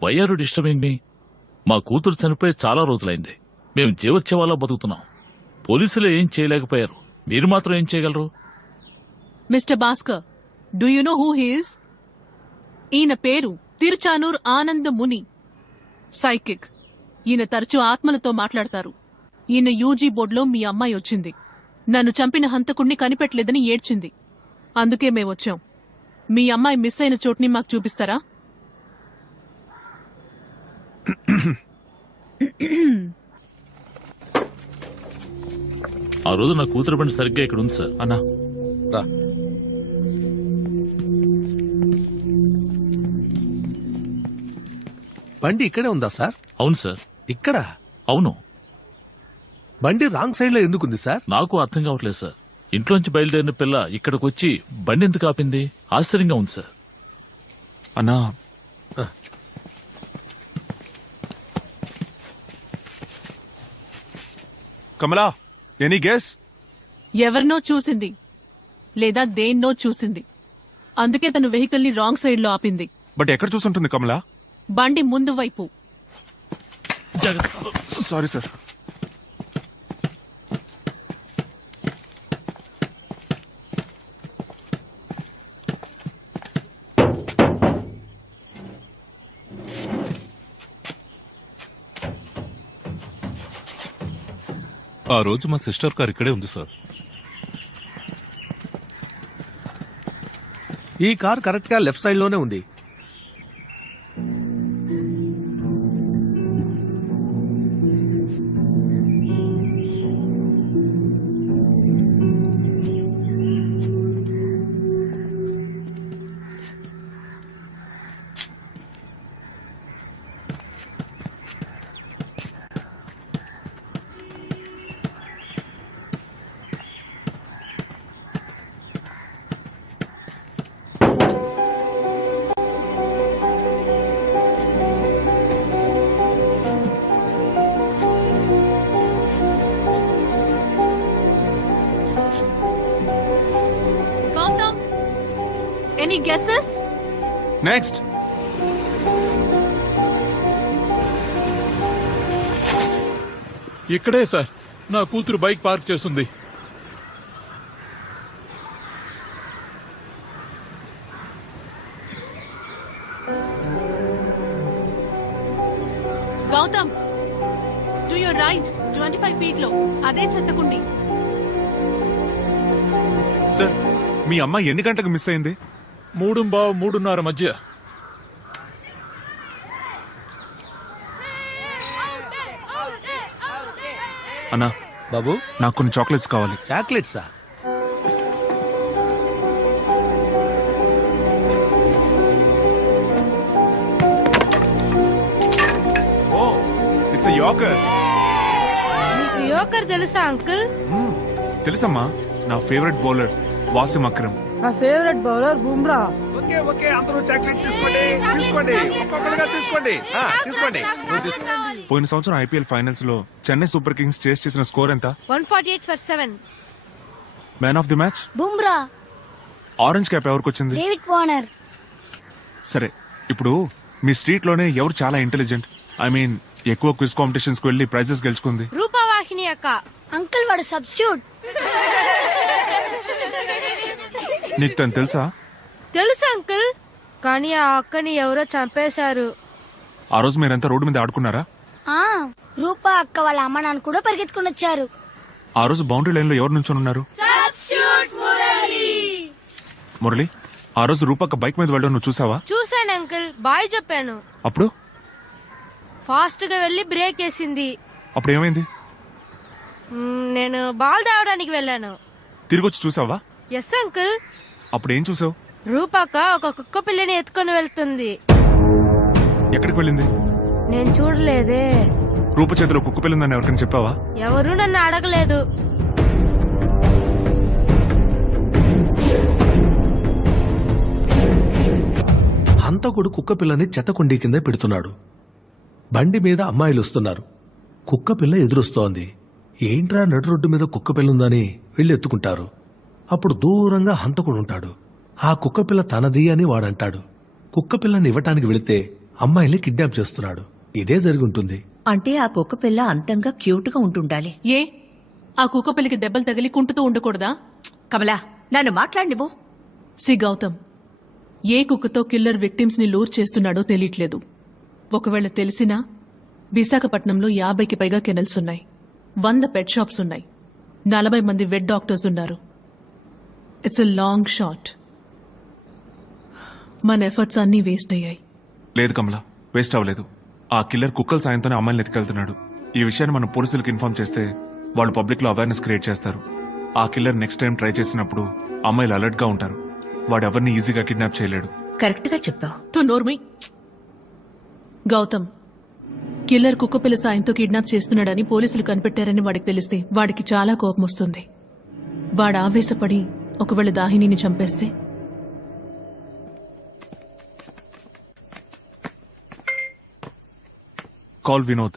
why are you disturbing me? మా కూతురు చనిపోయి చాలా రోజులైంది. మేము జీవోత్సవాల్లో బతుకుతున్నాం. పోలీసులు ఏం చేయలేకపోయారు, మీరు మాత్రం ఏం చేయగలరు? Mister Bhaskar, do you know who he is? ఈయన పేరు తిరుచానూర్ ఆనంద్ ముని, సైకిక్. ఈయన తరచూ ఆత్మలతో మాట్లాడతారు. ఈయన యూజీ బోర్డులో మీ అమ్మాయి వచ్చింది. నన్ను చంపిన హంతకుణ్ణి కనిపెట్టలేదని ఏడ్చింది. అందుకే మేమొచ్చాం. మీ అమ్మాయి మిస్ అయిన చోటుని మాకు చూపిస్తారా? ఆ రోజు నా కూతురు బండి సరిగ్గా ఇక్కడ ఉంది సార్. అన్నా రా. బండి ఇక్కడే ఉందా సార్? అవును సార్. ఇక్కడ? అవును. బండి రాంగ్ సైడ్ లో ఎందుకుంది సార్? నాకు అర్థం కావట్లేదు సార్. ఇంట్లోంచి బయలుదేరిన పిల్ల ఇక్కడికి వచ్చి బండి ఎందుకు ఆపింది? ఆశ్చర్యంగా ఉంది సార్. అన్నా, కమలా, ఎనీ గెస్? ఎవరినో చూసింది లేదా దేన్నో చూసింది. అందుకే తను వెహికల్ ని రాంగ్ సైడ్ లో ఆపింది. బట్ ఎక్కడ చూసుంటుంది కమలా? బండి ముందు వైపు. Sorry sir. ఆ రోజు మా సిస్టర్ కార్ ఇక్కడే ఉంది సార్. ఈ కార్ కరెక్ట్ గా లెఫ్ట్ సైడ్ లోనే ఉంది. Gautam, any guesses? నెక్స్ట్. ఇక్కడే సార్ నా కూతురు బైక్ పార్క్ చేస్తుంది. Gautam, to your right 25 feet లో అదే చెత్తకుండి. సార్, మీ అమ్మాయి ఎన్ని గంటలకు మిస్ అయింది? 3:30 మధ్య. అన్నా, బాబు నాకు కొన్ని చాక్లెట్స్ కావాలి. చాక్లెట్సా? Oh it's a yorker. మీకు యోకర్ తెలుసా అంకుల్? తెలుసమ్మా, నా ఫేవరెట్ బౌలర్ వాసిం అక్రమ్. నా favourite bowler Bumrah. Okay okay, అందరూ చాక్లెట్ తీసుకోండి, తీసుకోండి, ఒక్కొక్కరుగా తీసుకోండి. తీసుకోండి. పోయిన సంవత్సరం ఐపీఎల్ ఫైనల్స్ లో చెన్నై సూపర్ కింగ్స్ చేసిన స్కోర్ ఎంత? 148 for 7. Man of the match Bumrah. Orange cap ఎవరికి వచ్చింది? David Warner. సరే, ఇప్పుడు మీ స్ట్రీట్ లోనే ఎవరు చాలా ఇంటెలిజెంట్, ఐ మీన్ ఎక్కువ క్విజ్ కాంపిటీషన్స్ కి వెళ్లి ప్రైజెస్ గెలుచుకుంది? రూపవాహిని అక్క. అంకుల్ వాడు సబ్స్టిట్యూట్. నీకు తను తెలుసా? తెలుసు అంకుల్, కానీ ఆ అక్కని ఎవరో చంపేశారు. ఆ రోజు మీరంతా రోడ్డు మీద ఆడుకున్నారా? రూపా అక్క వాళ్ళ అమ్మ నాన్న కూడా పరిగెత్తుకుని వచ్చారు. ఆ రోజు బౌండరీ లైన్ లో ఎవరు నుంచొని ఉన్నారు? మురళి, ఆ రోజు రూపక్క బైక్ మీద వెళ్ళడం నువ్వు చూసావా? చూశాను అంకుల్, బాయ్ చెప్పాను. అప్పుడు ఫాస్ట్ గా వెళ్లి బ్రేక్ వేసింది. అప్పుడు ఏమైంది? నేను బాల్ తేవడానికి వెళ్ళాను. తిరిగి వచ్చి చూసావా? Yes uncle. అప్పుడు ఏం చూసావు? రూపాక ఒక కుక్క పిల్లని ఎత్తుకొని వెళ్తుంది. ఎక్కడికి వెళ్ళింది? నేను చూడలేదే. రూప చేతిలో కుక్క పిల్లిందని ఎవరికైనా చెప్పావా? ఎవరు నన్ను అడగలేదు. హంతకుడు కుక్క పిల్లని చెత్తకుండీ కింద పెడుతున్నాడు. బండి మీద అమ్మాయిలు వస్తున్నారు. కుక్క పిల్ల ఎదురొస్తోంది. ఏంట్రా నడు రోడ్డు మీద కుక్క పిల్లుందని వీళ్ళు ఎత్తుకుంటారు. అప్పుడు దూరంగా హంతకుడు ఉంటాడు. ఆ కుక్క పిల్ల తనది అని వాడంటాడు. కుక్క పిల్లని ఇవ్వటానికి వెళితే అమ్మాయిల్ని కిడ్నాప్ చేస్తున్నాడు. ఇదే జరిగి ఉంటుంది. అంటే ఆ కుక్క పిల్ల అంతంగా క్యూట్ గా ఉంటుండాలి. ఏ ఆ కుక్క పిల్లకి దెబ్బలు తగిలి కుంటుతూ ఉండకూడదా? కమలా, నన్ను మాట్లాడినివ్వు. సి గౌతమ్, ఏ కుక్కతో కిల్లర్ విక్టిమ్స్ ని లూర్ చేస్తున్నాడో తెలియట్లేదు. ఒకవేళ తెలిసినా విశాఖపట్నంలో 50కి పైగా కెనల్స్ ఉన్నాయి, 100 పెట్ షాప్స్ ఉన్నాయి, 40 మంది వెట్ డాక్టర్స్ ఉన్నారు. It's a long shot. మన ఎఫర్ట్స్ అన్నీ వేస్ట్ అయ్యాయి. లేదు కమలా, వేస్ట్ అవ్వలేదు. ఆ కిల్లర్ కుక్కల సాయంతోనే అమ్మాయిని ఎత్తుకెళ్తున్నాడు. ఈ విషయాన్ని మనం పోలీసులకు ఇన్ఫార్మ్ చేస్తే వాళ్ళు పబ్లిక్ లో అవేర్నెస్ క్రియేట్ చేస్తారు. ఆ కిల్లర్ నెక్స్ట్ టైం ట్రై చేసినప్పుడు అమ్మాయిలు అలర్ట్ గా ఉంటారు. వాడు ఎవరిని ఈజీగా కిడ్నాప్ చేయలేడు. కరెక్ట్ గా చెప్పావు. తో నోర్మి. గౌతమ్, కిల్లర్ కుక్కపిల్ల సాయంతో కిడ్నాప్ చేస్తున్నాడని పోలీసులు కనిపెట్టారని వాడికి తెలిస్తే వాడికి చాలా కోపం వస్తుంది. వాడు ఆవేశపడి ఒకవేళ దాహినిని చంపేస్తే? కాల్ వినోద్.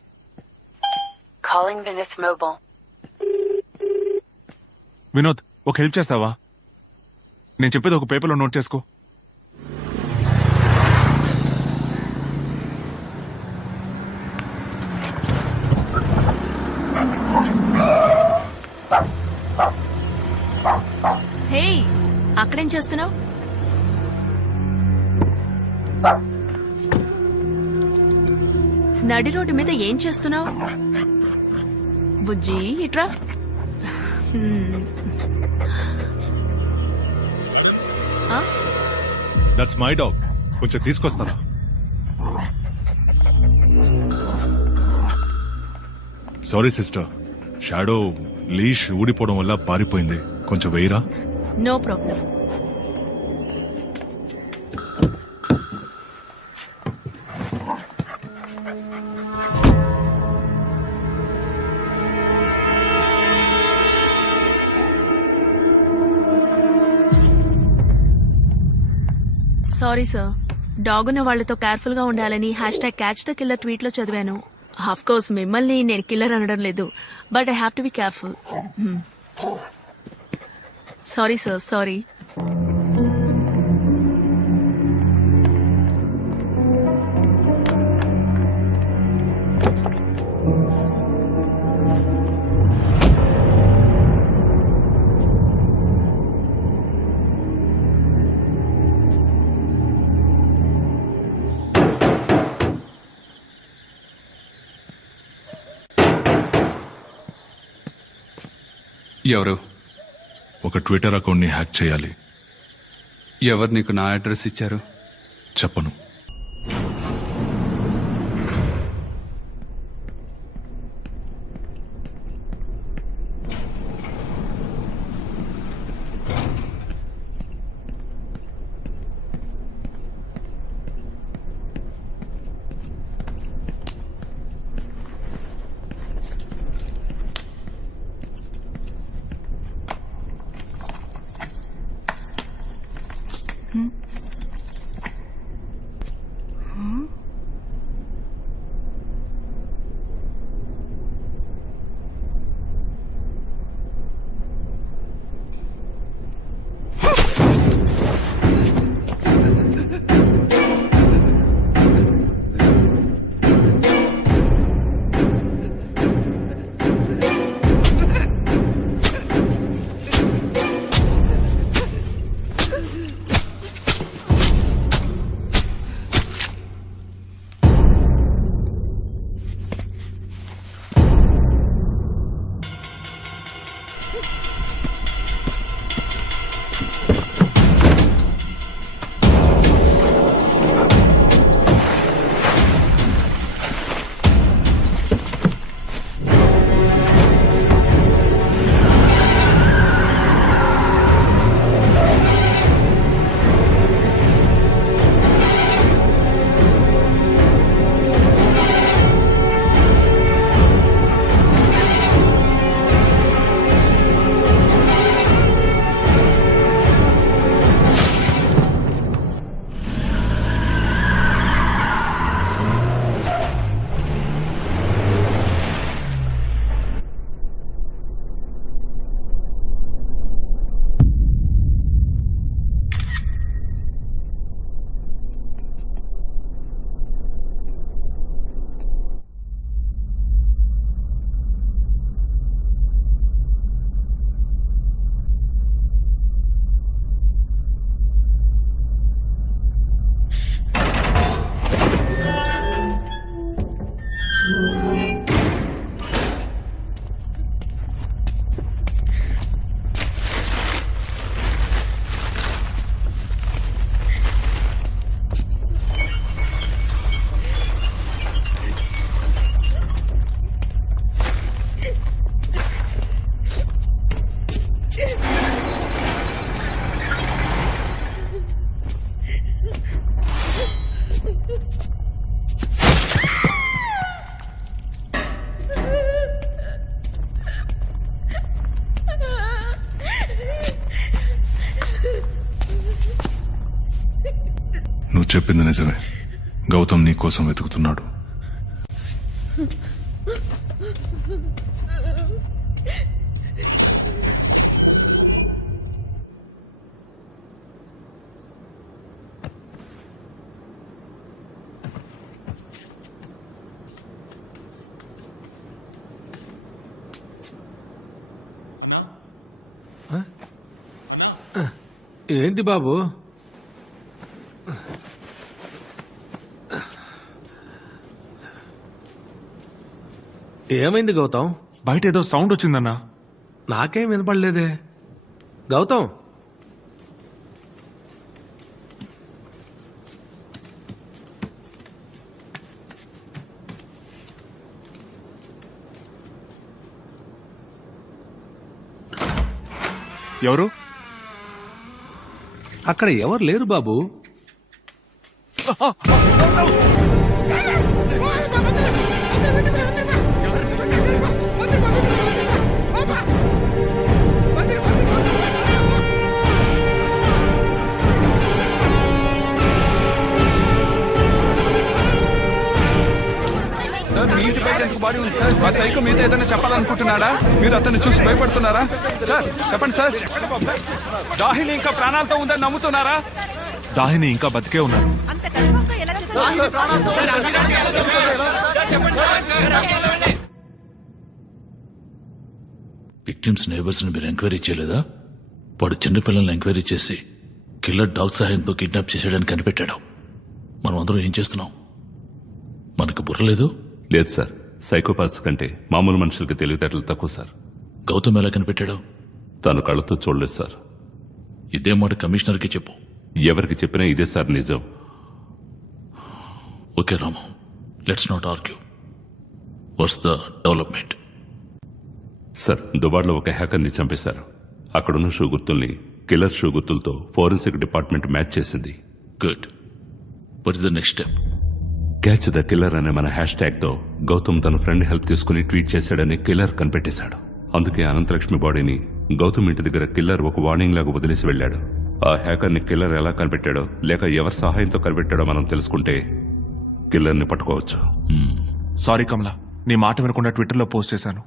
వినోద్, ఒక హెల్ప్ చేస్తావా? నేను చెప్పేది ఒక పేపర్లో నోట్ చేసుకో. హే, అక్కడేం చేస్తున్నావు? నడి రోడ్డు మీద ఏం చేస్తున్నావు? బుజ్జి, ఇట్రా. That's my dog. కొంచెం తీసుకొస్తారా? సారీ సిస్టర్, షాడో లీష్ ఊడిపోవడం వల్ల పారిపోయింది. కొంచెం వెయ్యరా? No problem. Sorry sir, dog ఉన్న వాళ్లతో కేర్ఫుల్ గా ఉండాలని #క్యాచ్ ద కిల్లర్ ట్వీట్ లో చదివాను. ఆఫ్ కోర్స్ మిమ్మల్ని నేను కిల్లర్ అనడం లేదు, but I have to be careful. Sorry sir, sorry. ఎవరు? ఒక ట్విట్టర్ అకౌంట్ ని హ్యాక్ చేయాలి. ఎవరు నీకు నా అడ్రస్ ఇచ్చారు? చెప్పను. నువ్వు చెప్పింది నిజమే. గౌతమ్ నీ కోసం వెతుకుతున్నాడు. ఏంటి బాబు? ఏమైంది గౌతమ్? బయట ఏదో సౌండ్ వచ్చిందన్నా. నాకేం వినపడలేదే. గౌతమ్, ఎవరు? అక్కడ ఎవరు లేరు బాబు. సార్, మీ ఇంటి బయట ఎంత బాడీ ఉంది సార్? మా సైకో మీతో ఏదైనా చెప్పాలనుకుంటున్నాడా? మీరు అతన్ని చూసి భయపడుతున్నారా? సార్ చెప్పండి సార్. దాహిని ఇంకా ప్రాణాలతో ఉందని నమ్ముతున్నారా? దాహిని ఇంకా బతికే ఉన్నారు. విక్టిమ్స్ నేబర్స్ ని మీరు ఎంక్వైరీ చేయలేదా? వాడు చిన్నపిల్లల్ని ఎంక్వైరీ చేసి కిల్లర్ డాగ్ సహాయంతో కిడ్నాప్ చేసేయడానికి కనిపెట్టాడు. మనం అందరం ఏం చేస్తున్నాం? మనకు బుర్ర లేదు? లేదు సార్, సైకోపాత్స్ కంటే మామూలు మనుషులకి తెలివితేటలు తక్కువ సార్. గౌతమ్ ఎలా కనిపెట్టాడు? తను కళ్ళతో చూడలేదు సార్. ఇదే మాట కమిషనర్కి చెప్పు. ఎవరికి చెప్పినా ఇదే సార్ నిజం. Okay Ramu, let's not argue. What's the development? Sir, దుబాడ్లో ఒక హ్యాకర్ని చంపేశారు. అక్కడున్న షూ గుర్తుల్ని కిల్లర్ షూ గుర్తులతో ఫోరెన్సిక్ డిపార్ట్మెంట్ మ్యాచ్ చేసింది. Good. What is the next step? Catch the killer అనే మన హ్యాష్ ట్యాగ్ తో గౌతమ్ తన ఫ్రెండ్ హెల్ప్ తీసుకుని ట్వీట్ చేశాడని కిల్లర్ కనిపెట్టేశాడు. అందుకే అనంతలక్ష్మి బాడీని గౌతమ్ ఇంటి దగ్గర కిల్లర్ ఒక వార్నింగ్ లాగా వదిలేసి వెళ్లాడు. ఆ హ్యాకర్ ని కిల్లర్ ఎలా కనిపెట్టాడో లేక ఎవరి సహాయంతో కనిపెట్టాడో మనం తెలుసుకుంటే కిల్లర్ ని పట్టుకోవచ్చు. సారీ కమలా, నీ మాట వినకుండా ట్విట్టర్లో పోస్ట్ చేశాను.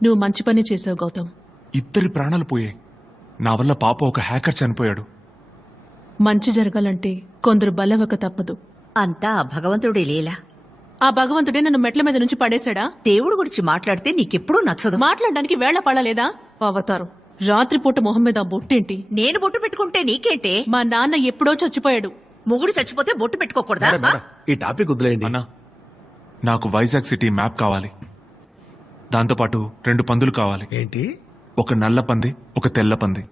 నువ్వు మంచి పని చేసావు గౌతమ్. ఇద్దరి ప్రాణాలు పోయాయి. నా వల్ల పాప ఒక హ్యాకర్ చనిపోయాడు. మంచి జరగాలంటే కొందరు బలవక తప్పదు. అంతా ఆ భగవంతుడి లీల. ఆ భగవంతుడే నన్ను మెట్ల మీద నుంచి పడేశాడా? దేవుడు గురించి మాట్లాడితే నీకెప్పుడూ నచ్చదు. మాట్లాడడానికి వేళ పడలేదా? అవతారం రాత్రిపూట మొహం మీద ఆ బొట్టేంటి? నేను బొట్టు పెట్టుకుంటే నీకేంటే? మా నాన్న ఎప్పుడో చచ్చిపోయాడు. మొగుడు చచ్చిపోతే బొట్టు పెట్టుకోకూడదా? ఈ టాపిక్ వదిలేయండి. అన్నా, నాకు వైజాగ్ సిటీ మ్యాప్ కావాలి. దాంతోపాటు 2 పందులు కావాలి. ఏంటి? ఒక నల్ల పంది, ఒక తెల్ల పంది.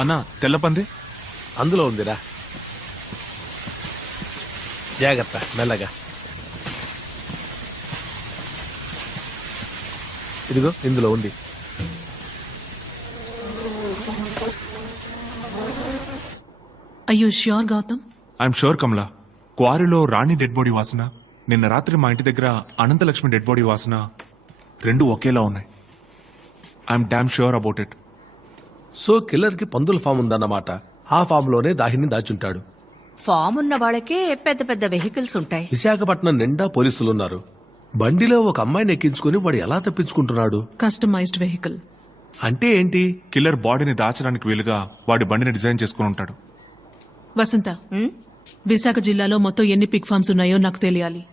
అన్నా తెల్లపంది అందులో ఉందిరా, జాగ్రత్త, మెల్లగా. ఇదిగో ఇందులో ఉంది. అయ్యో sure Gautam? I'm sure Kamala. క్వారీలో రాణి డెడ్ బాడీ వాసన, నిన్న రాత్రి మా ఇంటి దగ్గర అనంతలక్ష్మి డెడ్ బాడీ వాసన రెండు ఒకేలా ఉన్నాయి. I'm dam sure about it. So killer కి పందుల ఫామ్ ఉందన్నమాట. ఆ ఫామ్ లోనే దాహిని దాచుంటాడు. ఫామ్ ఉన్న వాళ్ళకే పెద్ద పెద్ద వెహికల్స్ ఉంటాయి. విశాఖపట్నం నిండా పోలీసులున్నారు. బండిలో ఒక అమ్మాయిని ఎక్కించుకుని వాడు ఎలా తప్పించుకుంటున్నాడు? కస్టమైజ్డ్ వెహికల్ అంటే ఏంటి? కిల్లర్ బాడీని దాచడానికి వీలుగా వాడి బండిని డిజైన్ చేసుకుని ఉంటాడు. వసంత, విశాఖ జిల్లాలో మొత్తం ఎన్ని పిగ్ ఫార్మ్స్ ఉన్నాయో నాకు తెలియాలి.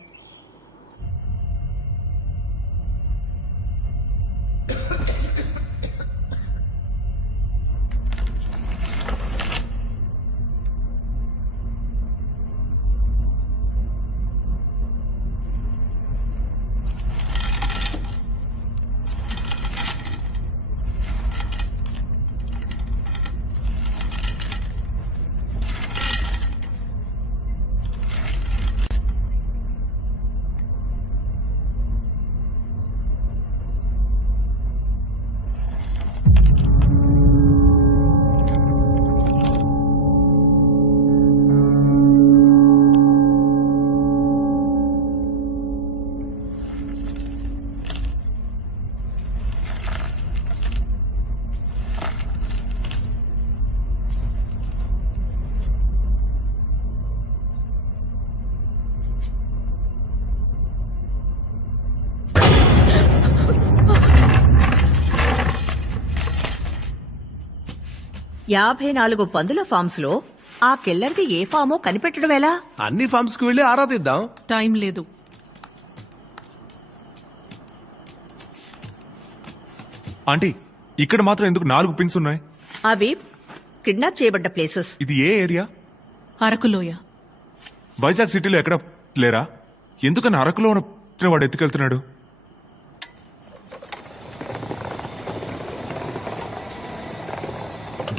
యాభై 54 పందుల ఫామ్స్ లో ఆ కిల్లర్ది ఏ ఫామో కనిపెట్టడం ఎలా? అన్ని ఫామ్స్ కి వెళ్ళి ఆరా తీద్దాం. టైం లేదు. ఆంటీ, ఇక్కడ మాత్రం ఎందుకు 4 పిన్స్ ఉన్నాయి? అవి కిడ్నాప్ చేయబడ్డ ప్లేసెస్. ఇది ఏ ఏరియా? అరకులోయ. వైజాగ్ సిటీలో ఎక్కడ లేరా? ఎందుకని అరకులో ఉన్న వాడు ఎత్తుకెళ్తున్నాడు?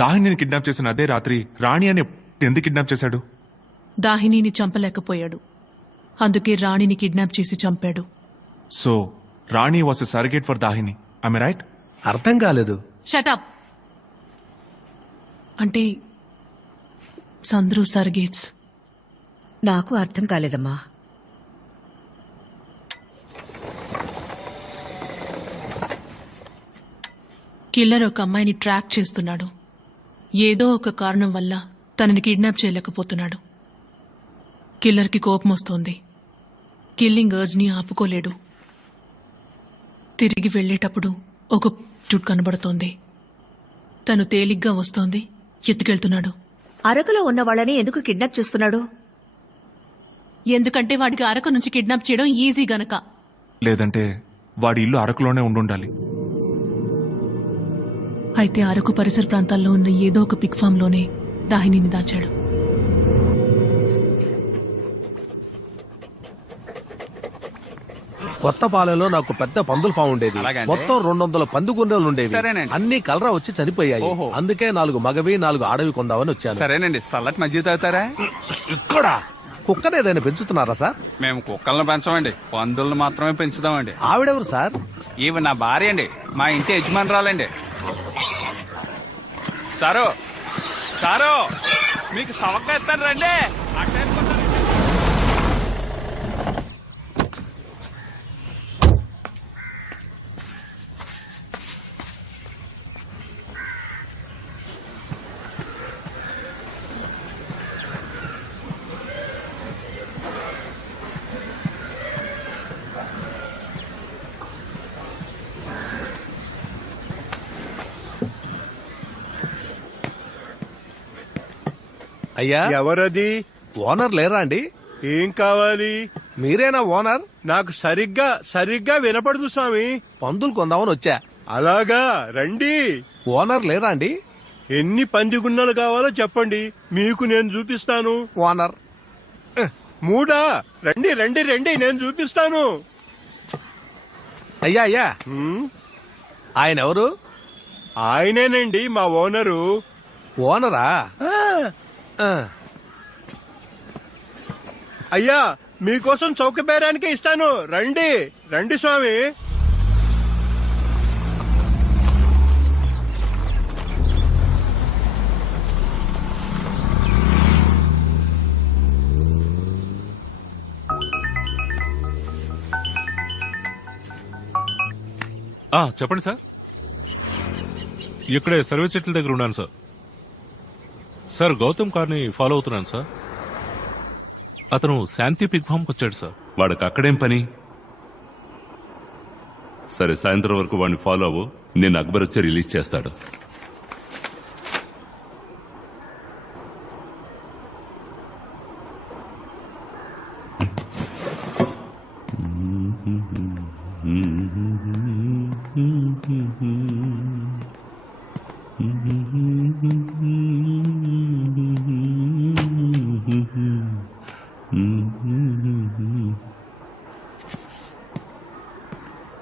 దాహినిని కిడ్నాప్ చేసిన అదే రాత్రి రాణి అని ఎందుకు కిడ్నాప్ చేశాడు? దాహినిని చంపలేకపోయాడు, అందుకే రాణిని కిడ్నాప్ చేసి చంపాడు. So Rani was a surrogate for Dahini. I right? అర్థం కాలేదు. షటప్. అంటే సంద్రు సర్గేట్స్. నాకు అర్థం కాలేదమ్మా. కిల్లర్ ఒక అమ్మాయిని ట్రాక్ చేస్తున్నాడు. ఏదో ఒక కారణం వల్ల తనని కిడ్నాప్ చేయలేకపోతున్నాడు. కిల్లర్కి కోపం వస్తోంది. కిల్లింగ్ అర్జ్ ని ఆపుకోలేడు. తిరిగి వెళ్లేటప్పుడు ఒక చుట్ కనబడుతోంది. తను తేలిగ్గా వస్తోంది, ఎత్తుకెళ్తున్నాడు. అరకులో ఉన్న వాళ్ళని ఎందుకు కిడ్నాప్ చేస్తున్నాడు? ఎందుకంటే వాడికి అరకు నుంచి కిడ్నాప్ చేయడం ఈజీ గనక. లేదంటే వాడి ఇల్లు అరకులోనే ఉండుండాలి. అయితే అరకు పరిసర ప్రాంతాల్లో ఉన్న ఏదో ఒక పిగ్ ఫామ్ లోనే దాహినిని దాచాడు. కొత్తపాలెంలో నాకు పెద్ద పందుల ఫామ్ ఉండేది. మొత్తం 200 పందుగుండెలు ఉండేవి. అన్ని కలరా వచ్చి చనిపోయాయి. అందుకే 4 మగవి 4 ఆడవి కొందామని వచ్చాను. సరేనండి. చల్లటి మజ్జిగ తాగుతారా? ఇక్కడ కుక్కను ఏదైనా పెంచుతున్నారా సార్? మేము కుక్కలను పెంచమండి, పందులను మాత్రమే పెంచుదామండి. ఆవిడెవరు సార్? ఇవి నా భార్య అండి, మా ఇంటి యజమానురాలండి. సారు సారు, మీకు సవక్క ఇస్తాను రండి. అయ్యా, ఎవరది? ఓనర్ లేరా అండి? ఏం కావాలి? మీరేనా ఓనర్? నాకు సరిగ్గా వినపడదు స్వామి. పందులు కొందామని వచ్చా. అలాగా, రండి. ఓనర్ లేరా అండి? ఎన్ని పందిగున్నలు కావాలో చెప్పండి, మీకు నేను చూపిస్తాను. ఓనర్ 3? రండి రండి రండి, నేను చూపిస్తాను. అయ్యా ఆయన ఎవరు? ఆయనేనండి మా ఓనరు. ఓనరా ఆ. అయ్యా మీకోసం చౌక బేరానికే ఇస్తాను, రండి రండి స్వామి. చెప్పండి సార్. ఇక్కడే సర్వీస్ చెట్ల దగ్గర ఉన్నాను సార్. సార్ గౌతమ్ కార్ని ఫాలో అవుతున్నాను సార్. అతను శాంతి పిగ్ ఫామ్కి వచ్చాడు సార్. వాడికి అక్కడేం పని? సరే, సాయంత్రం వరకు వాడిని ఫాలో అవ్వు. నేను అక్బర్ వచ్చి రిలీజ్ చేస్తాడు.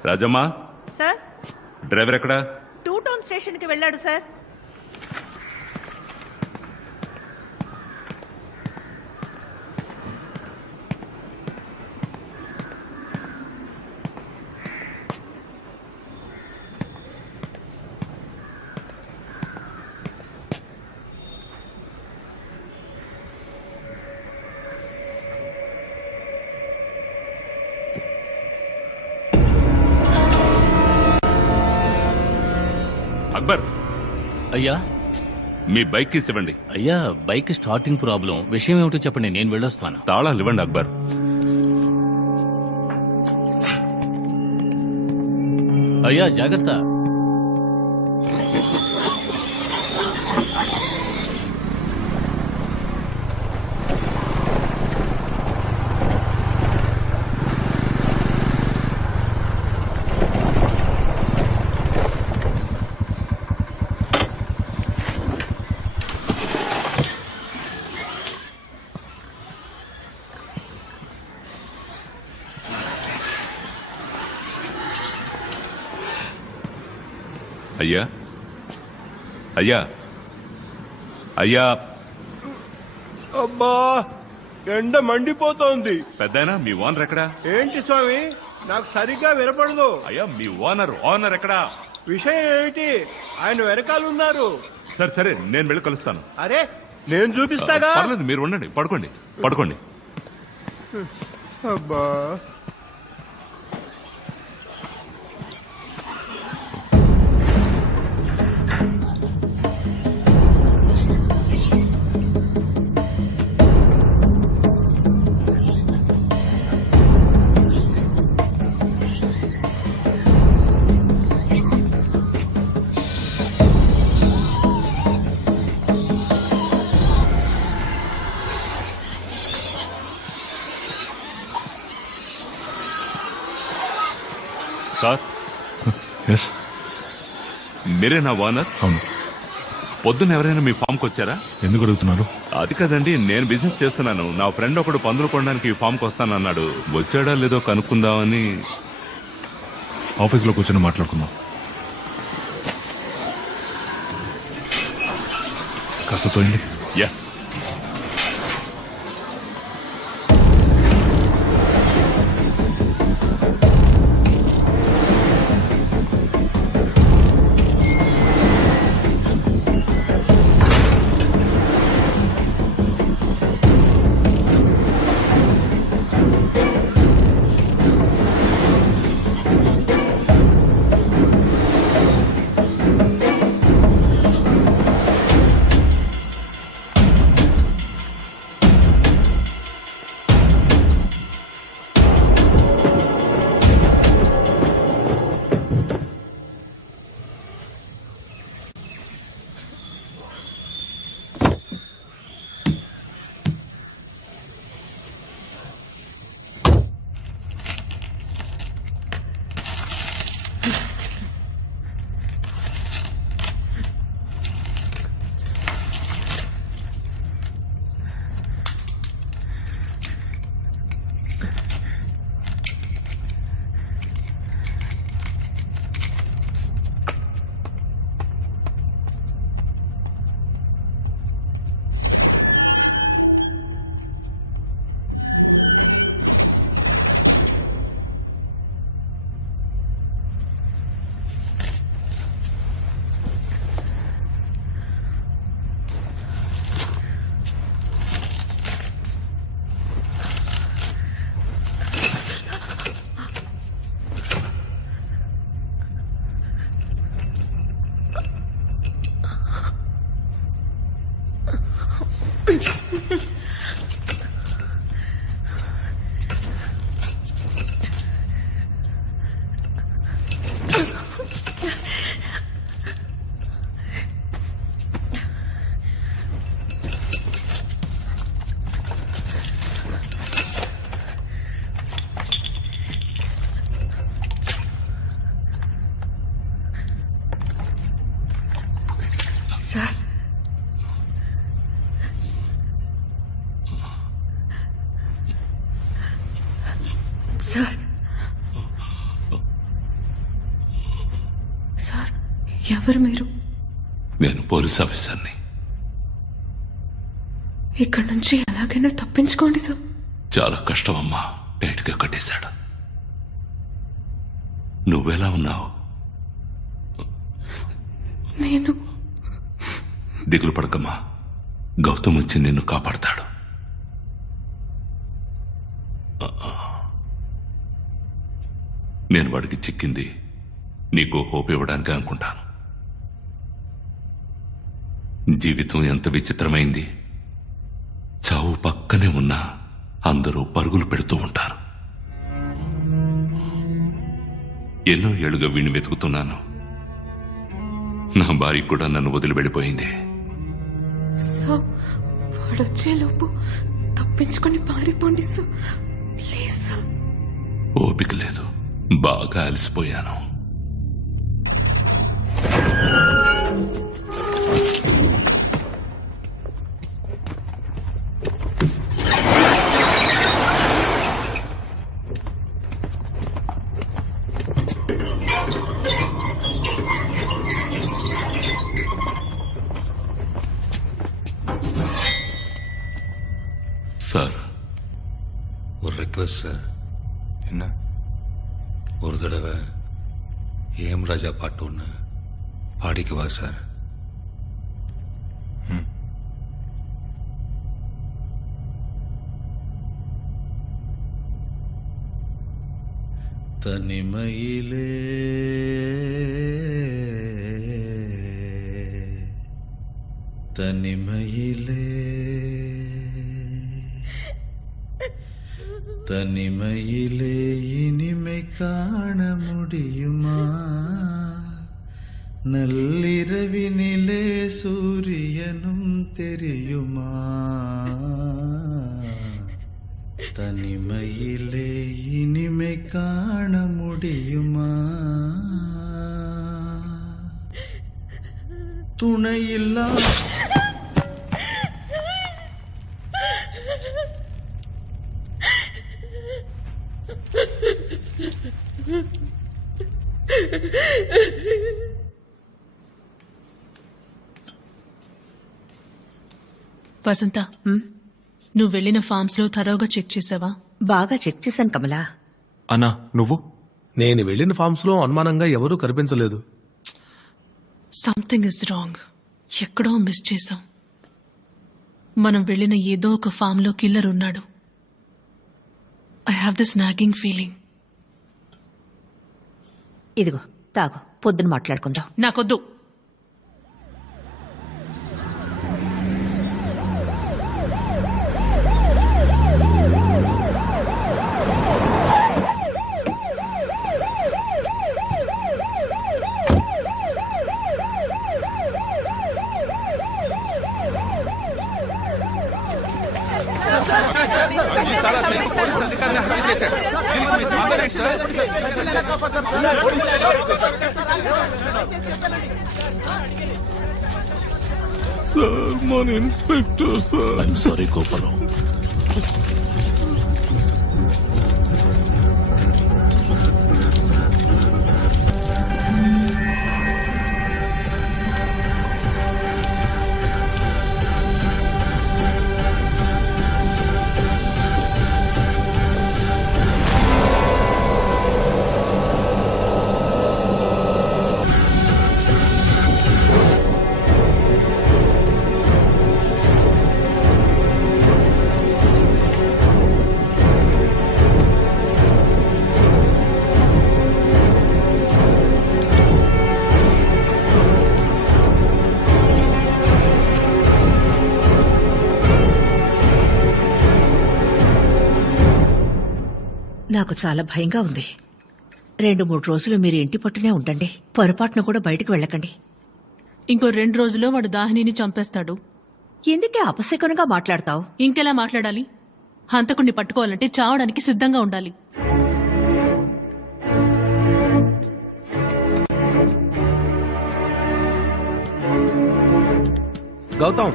రాజమ్మా, సార్ డ్రైవర్ ఎక్కడా? 2 టౌన్ స్టేషన్ కి వెళ్ళాడు సార్. అక్బర్, అయ్యా మీ బైక్ కీస్ ఇవ్వండి. అయ్యా బైక్ స్టార్టింగ్ ప్రాబ్లం. విషయం ఏమిటో చెప్పండి, నేను వెళ్ళొస్తాను. తాళాలు ఇవ్వండి అక్బర్. అయ్యా జాగ్రత్త. అయ్యా అయ్యా అయ్యా. అబ్బా, ఎండ మండిపోతోంది. పెద్దాయనా, మీ ఓనర్ ఎక్కడా? ఏంటి స్వామి, నాకు సరిగ్గా వినపడదు. అయ్యా, మీ ఓనర్ ఎక్కడా? విషయం ఏమిటి? ఆయన వెనకాలన్నారు. సరే సరే, నేను వెళ్ళి కలుస్తాను. అరే, నేను చూపిస్తాగా. పర్లేదు, మీరు ఉండండి. పడుకోండి. అబ్బా, సార్, ఎస్, మీరే నా ఓనర్? అవును. పొద్దున్న ఎవరైనా మీ ఫామ్కి వచ్చారా? ఎందుకు అడుగుతున్నారు? అది కదండి, నేను బిజినెస్ చేస్తున్నాను. నా ఫ్రెండ్ ఒకడు పందులు కొనడానికి ఈ ఫామ్కి వస్తానన్నాడు. వచ్చాడా లేదో కనుక్కుందామని. ఆఫీస్లో కూర్చొని మాట్లాడుకుందాం. కాస్త తోయండి. యా. సార్ సార్ సార్ ఎవరు మీరు? నేను పోలీస్ ఆఫీసర్ని. ఇక్కడ నుంచి ఎలాగైనా తప్పించుకోండి సార్. చాలా కష్టం అమ్మా. టైట్గా కట్టేశాడు. నువ్వెలా ఉన్నావు? నేను దిగులు పడకమ్మా. గౌతమ్ వచ్చి నిన్ను కాపాడతాడు. నేను వాడికి చిక్కింది నీకు హోప్ ఇవ్వడానికి అనుకుంటాను. జీవితం ఎంత విచిత్రమైంది. చావు పక్కనే ఉన్నా అందరూ పరుగులు పెడుతూ ఉంటారు. ఎన్నో ఏళ్లుగా వీణ్ణి వెతుకుతున్నాను. నా భార్య కూడా నన్ను వదిలి వెళ్ళిపోయింది. సార్ వాడొచ్చేలోపు తప్పించుకొని పారిపోండి సార్, ప్లీజ్ సార్. ఓపిక లేదు. బాగా అలసిపోయాను. சார் ஒரு ரெக்வஸ்ட் சார். என்ன? ஒரு தடவை ஏம் ராஜா பாட்டு ஒன்று பாடிக்குவா சார்? தனிமையிலே தனிமையிலே தனிமையிலே இனிமை காண முடியுமா? நள்ளிரவினிலே சூரியனும் தெரியுமா? தனிமையிலே இனிமை காண முடியுமா? துணையில்லா వసంత, నువ్వు వెళ్లిన ఫార్మ్స్ లో థరోగా చెక్ చేసావా? బాగా చెక్ చేశాను కమలా. అన్నా నువ్వు? నేను వెళ్లిన ఫార్మ్స్ లో అనుమానంగా ఎవరూ కనిపించలేదు. Something is wrong. ఎక్కడో మిస్ చేశాం. మనం వెళ్లిన ఏదో ఒక ఫామ్ లో కిల్లర్ ఉన్నాడు. I have this nagging feeling. ఇదిగో తాగు, పొద్దున మాట్లాడుకుందాం. నాకొద్దు. సార్ మన inspector sir. I'm sorry Gopalam. నాకు చాలా భయంగా ఉంది. 2-3 రోజులు మీరు ఇంటి పట్టునే ఉండండి. పొరపాటున కూడా బయటకు వెళ్ళకండి. ఇంకో 2 రోజుల్లో వాడు దాహినిని చంపేస్తాడు. ఎందుకే అపశకునంగా మాట్లాడతావు? ఇంకెలా మాట్లాడాలి? హంతకుణ్ణి పట్టుకోవాలంటే చావడానికి సిద్ధంగా ఉండాలి. గౌతమ్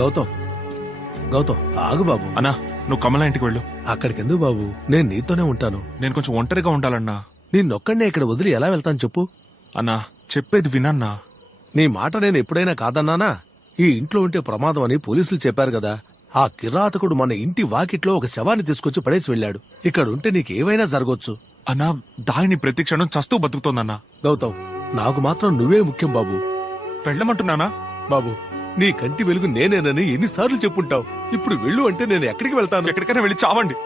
గౌతమ్ గౌతమ్ ఆగు బాబు. అన్నా నువ్వు కమల ఇంటికి వెళ్ళు. అక్కడికెందుకు బాబు, నేను నీతోనే ఉంటాను. నేను కొంచెం ఒంటరిగా ఉండాలన్నా. నిన్నొక్కడినే ఇక్కడ వదిలి ఎలా వెళ్తాను చెప్పు. అన్నా చెప్పేది వినన్నా. నీ మాట నేను ఎప్పుడైనా కాదన్నానా? ఈ ఇంట్లో ఉంటే ప్రమాదం అని పోలీసులు చెప్పారు కదా. ఆ కిరాతకుడు మన ఇంటి వాకిట్లో ఒక శవాన్ని తీసుకొచ్చి పడేసి వెళ్ళాడు. ఇక్కడ ఉంటే నీకేమైనా జరగొచ్చు. అన్నా దాయిని ప్రతి క్షణం చస్తూ బతుకుతోందన్నా. గౌతమ్ నాకు మాత్రం నువ్వే ముఖ్యం బాబు. వెళ్ళమంటున్నానా? బాబు నీ కంటి వెలుగు నేనేనని ఎన్నిసార్లు చెప్పుంటావు. ఇప్పుడు వెళ్ళు అంటే నేను ఎక్కడికి వెళ్తాను? ఎక్కడికైనా వెళ్ళి చావండి.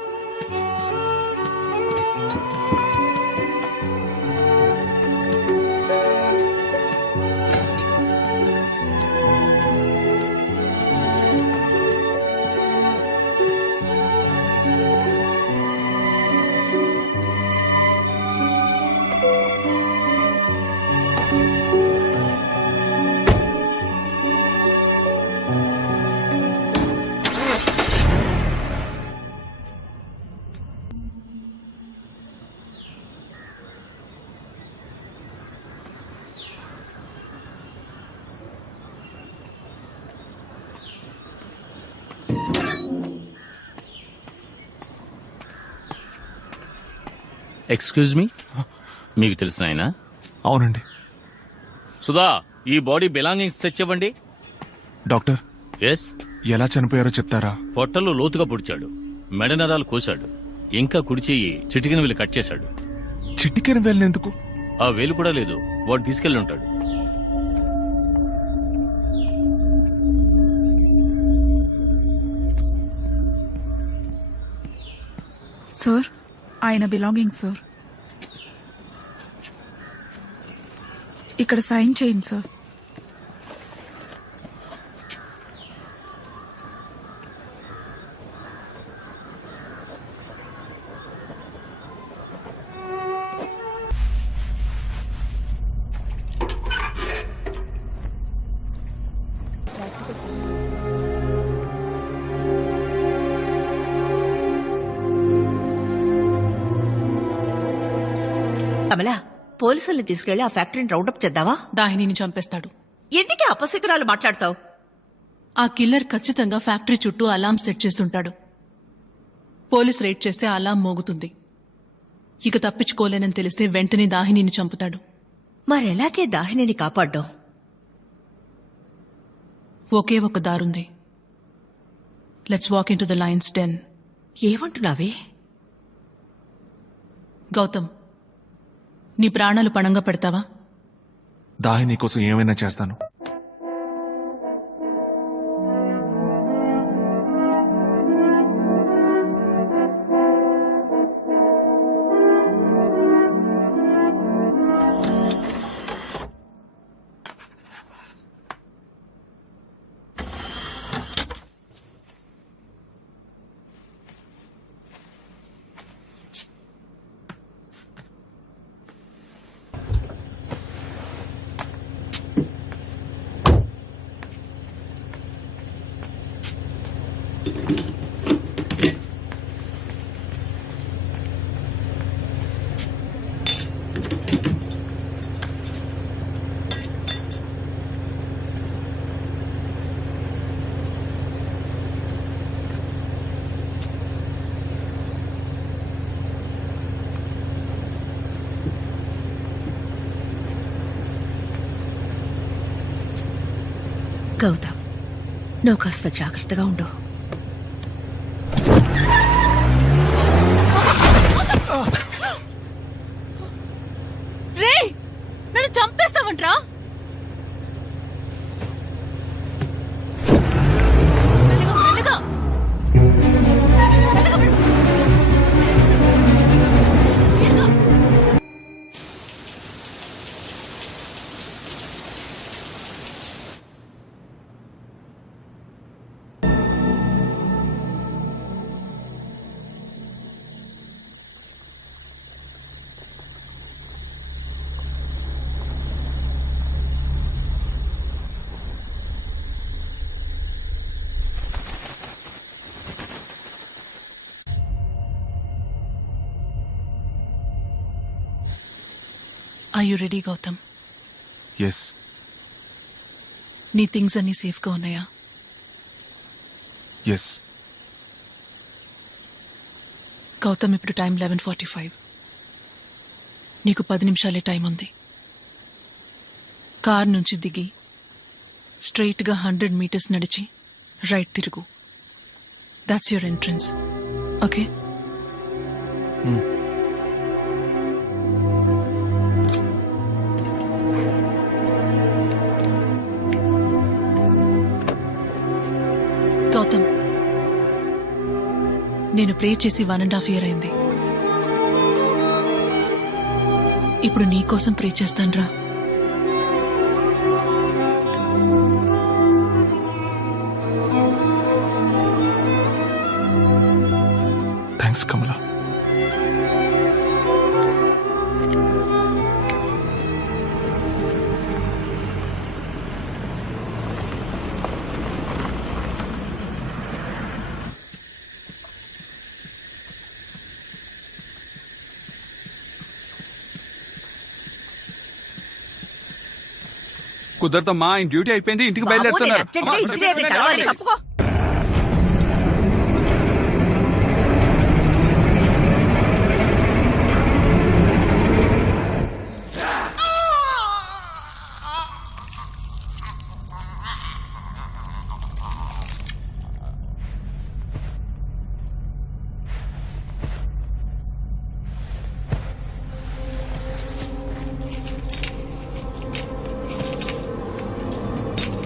ఎక్స్క్యూజ్ మీ, మీకు తెలిసిన ఆయన? అవునండి. సుధా, ఈ బాడీ బిలాంగింగ్స్ తెచ్చివ్వండి. Doctor yes. ఎలా చనిపోయారో చెప్తారా? పొట్టలో లోతుగా పొడిచాడు, మెడ నరాలు కోశాడు, ఇంకా కుడి చెయ్యి చిటికిన వేలు కట్ చేశాడు. చిటికెన వేలు ఎందుకు? ఆ వేలు కూడా లేదు, వాడు తీసుకెళ్లి ఉంటాడు. సార్ ఆయన బిలాంగింగ్ సార్. ఇక్కడ సైన్ చేయండి సార్. కమలా, పోలీసుల్ని తీసుకెళ్లి ఆ ఫ్యాక్టరీని రౌండప్ చేద్దావా? దాహినిని చంపేస్తాడు. ఎందుకే అపశకురాలు మాట్లాడతావు? ఆ కిల్లర్ ఖచ్చితంగా ఫ్యాక్టరీ చుట్టూ అలాం సెట్ చేసుంటాడు. పోలీస్ రైడ్ చేస్తే అలాం మోగుతుంది. ఇక తప్పించుకోలేనని తెలిస్తే వెంటనే దాహినిని చంపుతాడు. మరెలాగే దాహినిని కాపాడ్డాం? ఒకే ఒక దారుంది. Let's walk into the lion's den. ఏమంటున్నావే? గౌతమ్, నీ ప్రాణాలు పణంగా పెడతావా? దాహిని కోసం ఏమైనా చేస్తాను. గౌతమ్, నువ్వు కాస్త జాగ్రత్తగా ఉండు. రే, నన్ను చంపేస్తావంట్రా? Are you ready Gautam? Yes. నీ థింగ్స్ అన్ని సేఫ్గా ఉన్నాయా? ఎస్. గౌతమ్, ఇప్పుడు టైం 11:45. నీకు 10 నిమిషాలే టైం ఉంది. కార్ నుంచి దిగి స్ట్రెయిట్ గా 100 మీటర్స్ నడిచి రైట్ తిరుగు. That's your entrance. Okay? Gautam, నేను ప్రే చేసి 1.5 years అయింది. ఇప్పుడు నీ కోసం ప్రే చేస్తాన్రా. థ్యాంక్స్ కమలా. కుదరదమ్మా, ఆయన డ్యూటీ అయిపోయింది, ఇంటికి బాబు, నేను బయలుదేరుతున్నారు. అర్జెంటుగా ఇంజనీర్ని కలవాలి. తప్పుకో.